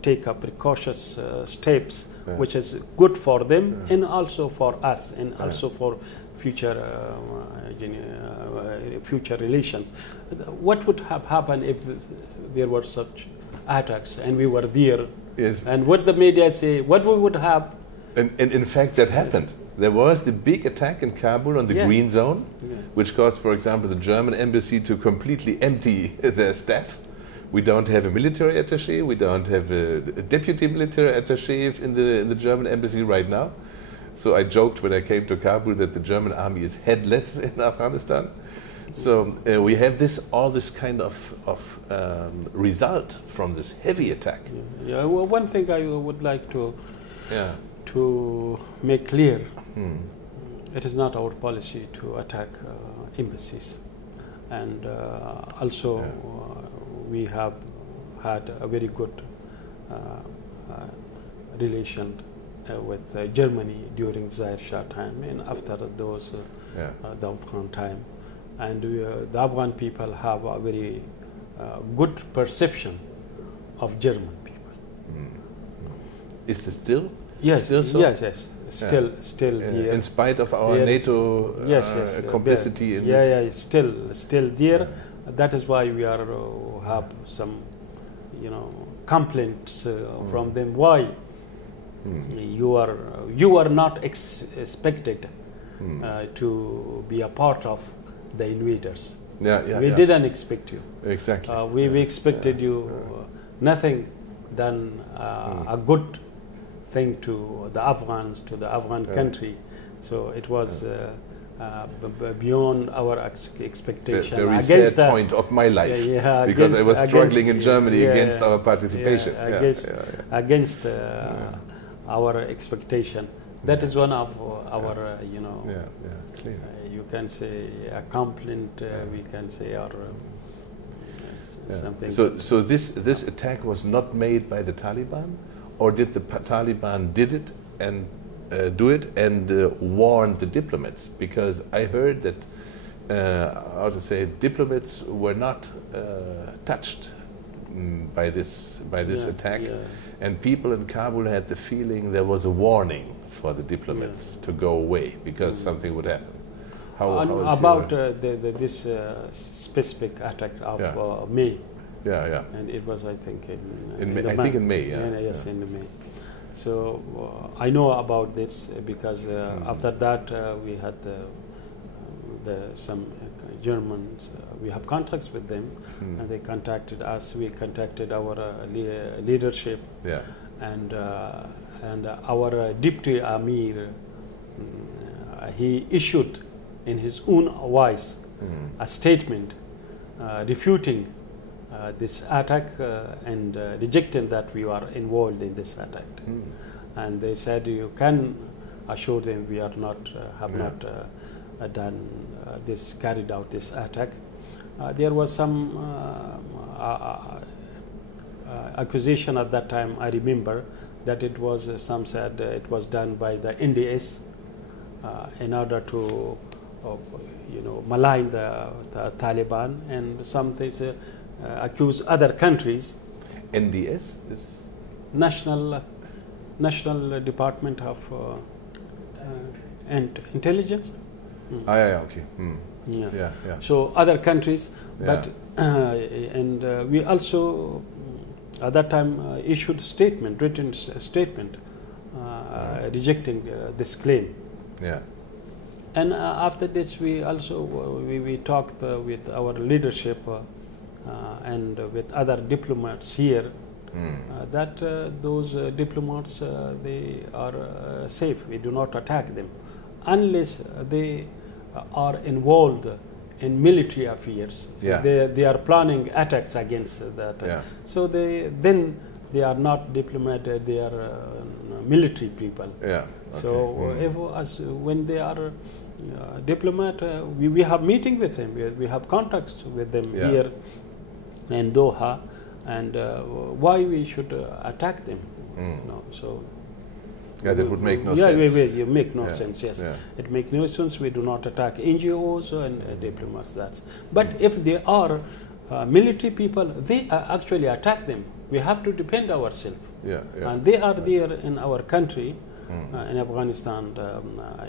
take a precautious steps, which is good for them and also for us and also for future future relations. What would have happened if there were such attacks and we were there? And what the media say, what we would have? And in fact, that happened. There was the big attack in Kabul on the Green Zone, which caused, for example, the German embassy to completely empty their staff. We don't have a military attaché. We don't have a deputy military attaché in the German embassy right now. So I joked when I came to Kabul that the German army is headless in Afghanistan. So we have all this kind of result from this heavy attack. Well, one thing I would like to make clear, it is not our policy to attack embassies, and also we have had a very good relation with Germany during Zahir Shah time and after those Daud Khan time. And the Afghan people have a very good perception of German people. Is this still? Yes, still so? yes. Still there. In spite of our NATO complicity in this? Still there. That is why we are have some, complaints from them. Why you are not expected to be a part of the invaders. We didn't expect you. Exactly. We expected you nothing than a good thing to the Afghans, to the Afghan country. So it was beyond our expectation. The very sad point of my life, because I was struggling in Germany against our participation. Against our expectation. That is one of our, clear. You can say a complaint, we can say, or something. So this attack was not made by the Taliban, or did the Taliban did it and do it and warn the diplomats? Because I heard that diplomats were not touched by this attack, and people in Kabul had the feeling there was a warning for the diplomats to go away because something would happen. About this specific attack of May. And it was, I think, in May. Yes, in May. So I know about this because after that we had some Germans. We have contacts with them, and they contacted us. We contacted our leadership, and our deputy Amir. He issued in his own voice a statement refuting this attack and rejecting that we are involved in this attack. And they said, you can assure them we are not have not carried out this attack. There was some accusation at that time. I remember that it was some said it was done by the NDS in order to malign the Taliban, and some things accuse other countries. NDS is National Department of Intelligence. Ah, yeah, okay. Yeah. Yeah, yeah. So other countries, Yeah. but and we also at that time issued statement, written statement rejecting this claim. Yeah. And after this, we also we talked with our leadership and with other diplomats here that those diplomats they are safe. We do not attack them unless they are involved in military affairs. Yeah. They are planning attacks against that. Yeah. So they are not diplomat. They are military people. Yeah. So when they are diplomat, we have meeting with them. We have contacts with them here in Doha, and why we should attack them? No, so. Yeah, that would make no sense. Yeah, make no sense. Yes, yeah. It makes no sense. We do not attack NGOs and diplomats. But if they are military people, they actually attack them. We have to defend ourselves. Yeah, yeah. And they are there in our country, in Afghanistan,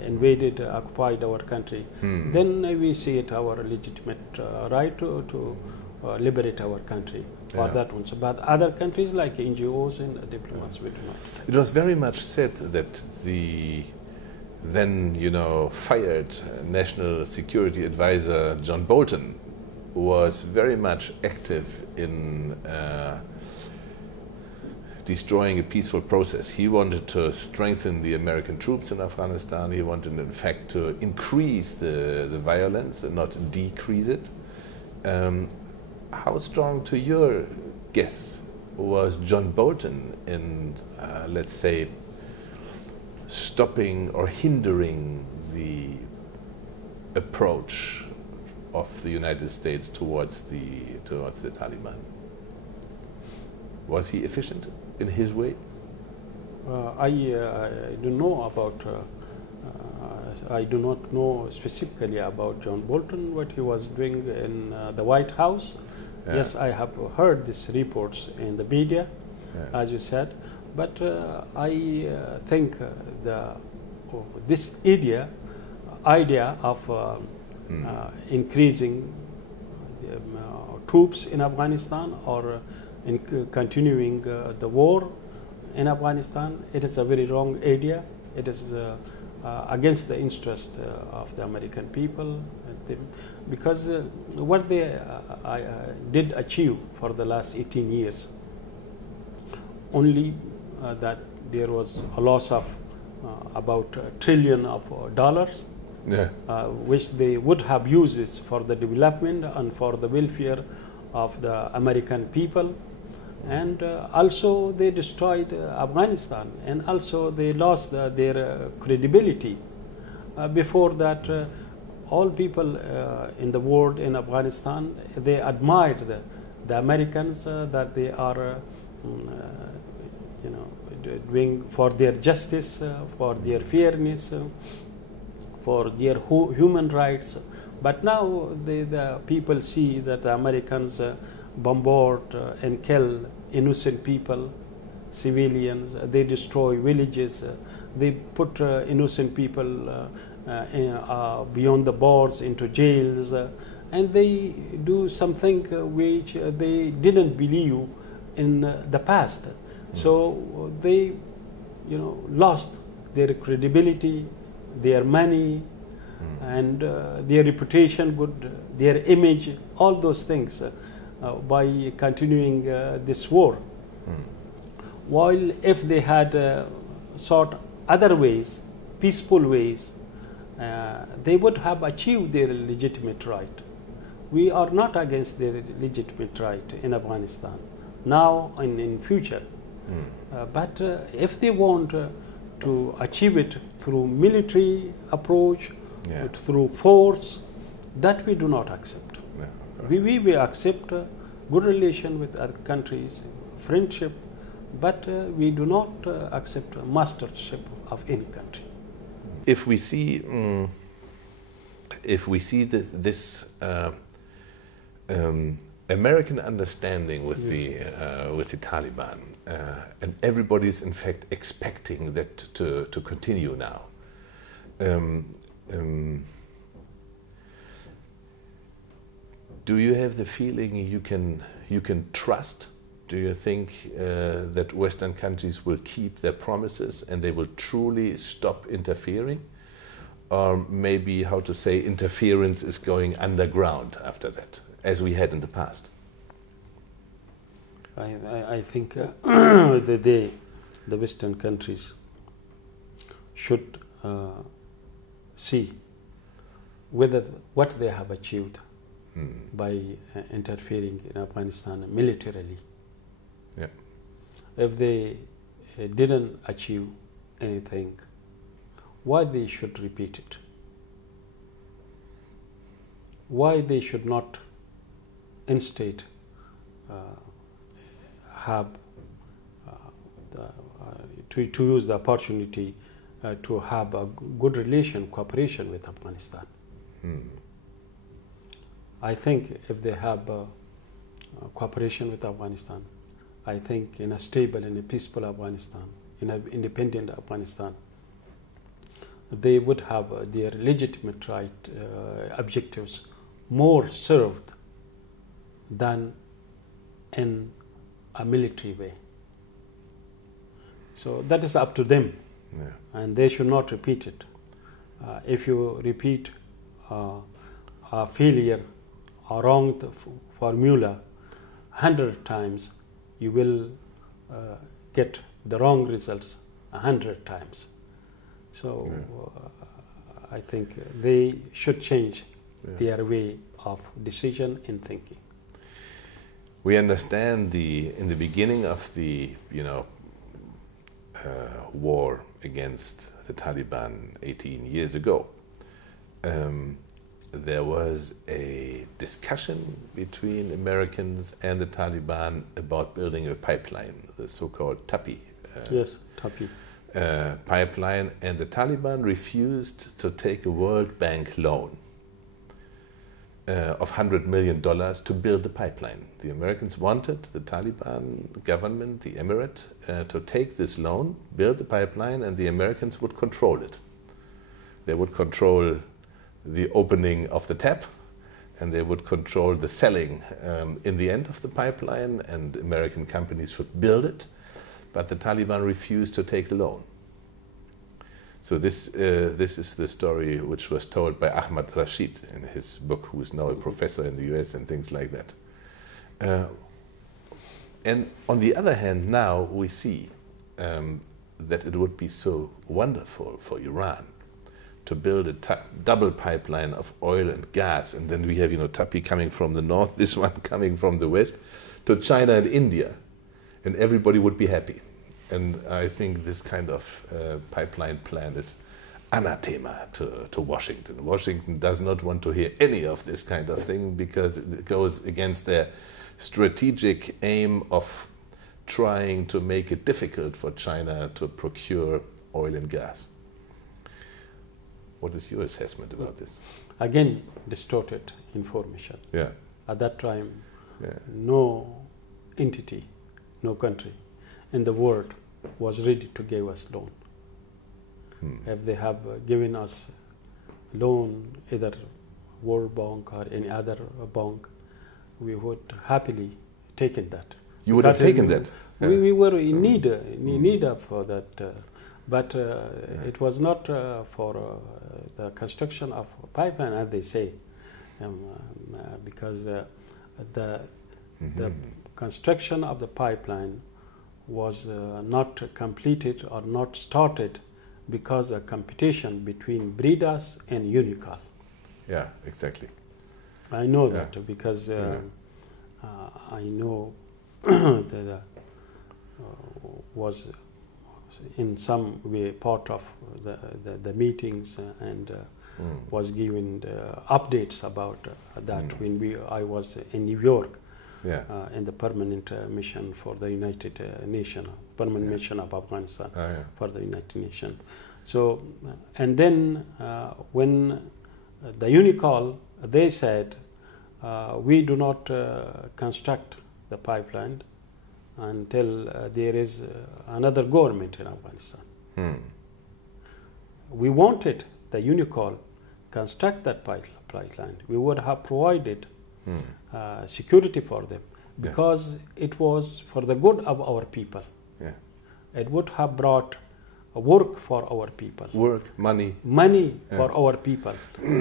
invaded, occupied our country. Then we see it our legitimate right to liberate our country for that one. So, but other countries like NGOs and diplomats, we do not. It was very much said that the then, fired National Security Advisor John Bolton was very much active in destroying a peaceful process. He wanted to strengthen the American troops in Afghanistan. He wanted, in fact, to increase the violence and not decrease it. How strong, to your guess, was John Bolton in, let's say, stopping or hindering the approach of the United States towards the Taliban? Was he efficient in his way? I don't know about. I do not know specifically about John Bolton, what he was doing in the White House. Yeah. Yes, I have heard these reports in the media, as you said, but I think this idea of increasing the, troops in Afghanistan or in continuing the war in Afghanistan, it is a very wrong idea. It is against the interest of the American people, because what they did achieve for the last 18 years, only that there was a loss of about $1 trillion, which they would have used it for the development and for the welfare of the American people. And also they destroyed Afghanistan, and also they lost their credibility. Before that, all people in the world in Afghanistan, they admired the Americans that they are doing for their justice, for their fairness, for their human rights. But now the people see that the Americans bombard and kill innocent people, civilians. They destroy villages. They put innocent people beyond the borders into jails, and they do something which they didn't believe in the past. So they, lost their credibility, their money, and their reputation, their image, all those things. By continuing this war. While if they had sought other ways, peaceful ways, they would have achieved their legitimate right. We are not against their legitimate right in Afghanistan, now and in future. But if they want to achieve it through military approach, through force, that we do not accept. We accept good relation with other countries, friendship, but we do not accept mastership of any country. If we see, this American understanding with the Taliban, and everybody is in fact expecting that to continue now. Do you have the feeling you can trust? Do you think that Western countries will keep their promises and they will truly stop interfering? Or maybe, how to say, interference is going underground after that, as we had in the past? I think the Western countries should see whether what they have achieved by interfering in Afghanistan militarily. Yeah. If they didn't achieve anything, why they should repeat it? Why they should not instead have to use the opportunity to have a good cooperation with Afghanistan. I think if they have cooperation with Afghanistan, I think in a stable and a peaceful Afghanistan, in an independent Afghanistan, they would have their legitimate objectives more served than in a military way. So that is up to them, and they should not repeat it. If you repeat a failure, a wrong formula 100 times, you will get the wrong results 100 times. So I think they should change their way of decision and thinking. We understand in the beginning of the war against the Taliban 18 years ago, there was a discussion between Americans and the Taliban about building a pipeline, the so-called TAPI. Yes, TAPI. Pipeline, and the Taliban refused to take a World Bank loan of $100 million to build the pipeline. The Americans wanted the Taliban government, the Emirate, to take this loan, build the pipeline, and the Americans would control it. They would control the opening of the tap, and they would control the selling in the end of the pipeline, and American companies should build it, but the Taliban refused to take the loan. So this is the story which was told by Ahmad Rashid in his book, who is now a professor in the US and things like that. And on the other hand, now we see that it would be so wonderful for Iran to build a double pipeline of oil and gas, and then we have TAPI coming from the north, this one coming from the west, to China and India, and everybody would be happy. And I think this kind of pipeline plan is anathema to Washington. Washington does not want to hear any of this kind of thing because it goes against their strategic aim of trying to make it difficult for China to procure oil and gas. What is your assessment about this? Again, distorted information. Yeah. At that time, no entity, no country in the world was ready to give us loan. If they have given us loan, either World Bank or any other bank, we would happily taken that. You would have taken that? We were in need of that, but it was not for the construction of a pipeline, as they say, because the construction of the pipeline was not completed or not started because of competition between Bridas and Unicol. Yeah, exactly. I know that because I know that was in some way part of the meetings and was given updates about that when I was in New York. In the permanent mission for the United Nations, permanent mission of Afghanistan for the United Nations. So, and then when the Unicol, they said, we do not construct the pipeline until there is another government in Afghanistan. We wanted the Unicol construct that pipeline. We would have provided security for them, because it was for the good of our people. Yeah. It would have brought work for our people. Work, money. Money for our people,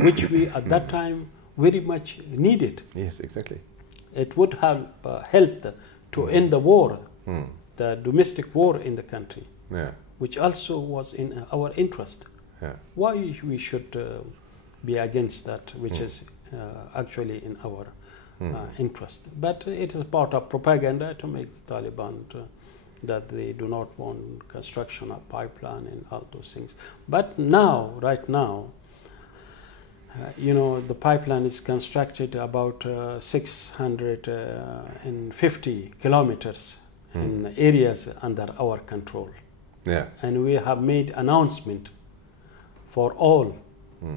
which we at that time very much needed. Yes, exactly. It would have helped to end the war, the domestic war in the country, which also was in our interest. Why we should be against that, which is actually in our interest? But it is part of propaganda to make the Taliban that they do not want construction of pipeline and all those things. But now, right now, the pipeline is constructed about 650 kilometers in areas under our control. Yeah. And we have made announcement for all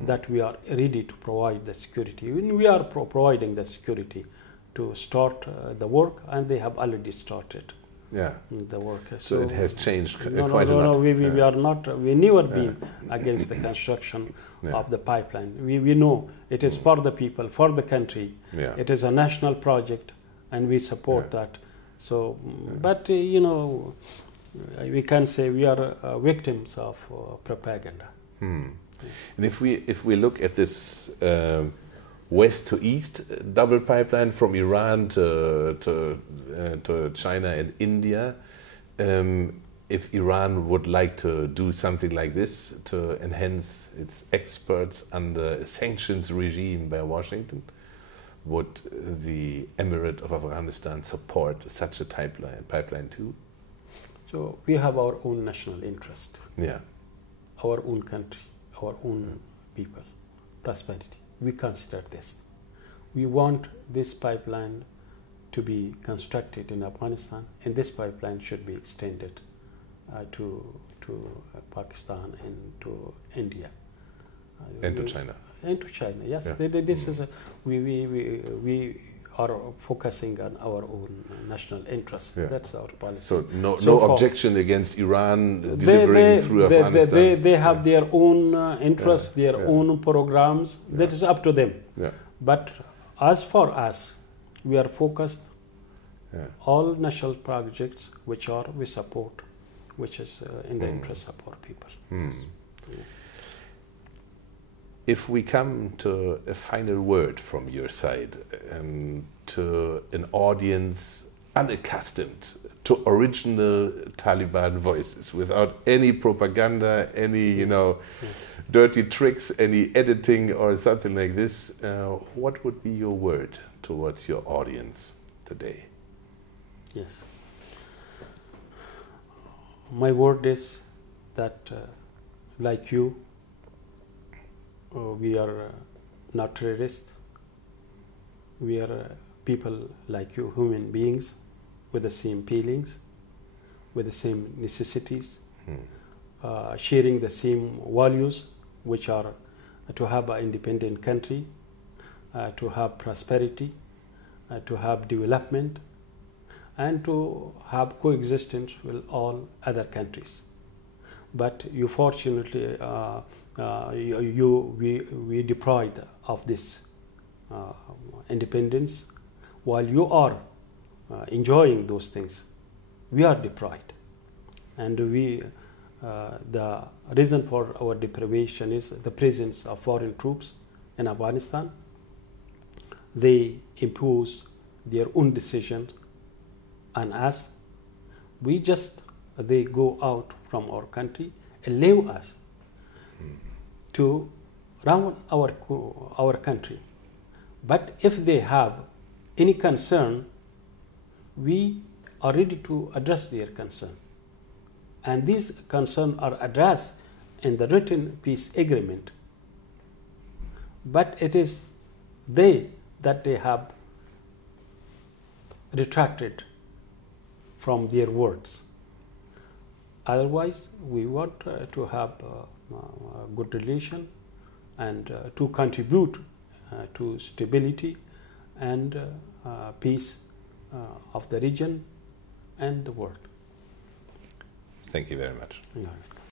that we are ready to provide the security. We are providing the security to start the work, and they have already started. The work. So it has changed quite a lot. No, we are not. We never been against the construction of the pipeline. We know it is for the people, for the country. It is a national project, and we support that. So, but we can say we are victims of propaganda. And if we look at this west to east double pipeline from Iran to China and India, if Iran would like to do something like this to enhance its experts under a sanctions regime by Washington, would the Emirate of Afghanistan support such a pipeline too? So we have our own national interest, our own country, our own people, prosperity. We consider this. We want this pipeline to be constructed in Afghanistan, and this pipeline should be extended to Pakistan and to India. And to China. And to China, yes. This is we are focusing on our own national interests. That's our policy. So no objection against Iran delivering through Afghanistan? They have their own interests, their own programs. That is up to them. But as for us, we are focused all national projects which we support, which is in the interest of our people. If we come to a final word from your side, to an audience unaccustomed to original Taliban voices, without any propaganda, any dirty tricks, any editing or something like this, what would be your word towards your audience today? Yes. My word is that, like you, we are not terrorists. We are people like you, human beings, with the same feelings, with the same necessities, sharing the same values, which are to have an independent country, to have prosperity, to have development, and to have coexistence with all other countries. But you fortunately, we deprived of this independence, while you are enjoying those things. We are deprived, and the reason for our deprivation is the presence of foreign troops in Afghanistan. They impose their own decisions on us. They go out from our country and leave us to run our country. But if they have any concern, we are ready to address their concern. And these concerns are addressed in the written peace agreement. But it is they have retracted from their words. Otherwise, we want to have a good relation and to contribute to stability and peace of the region and the world. Thank you very much. Yeah.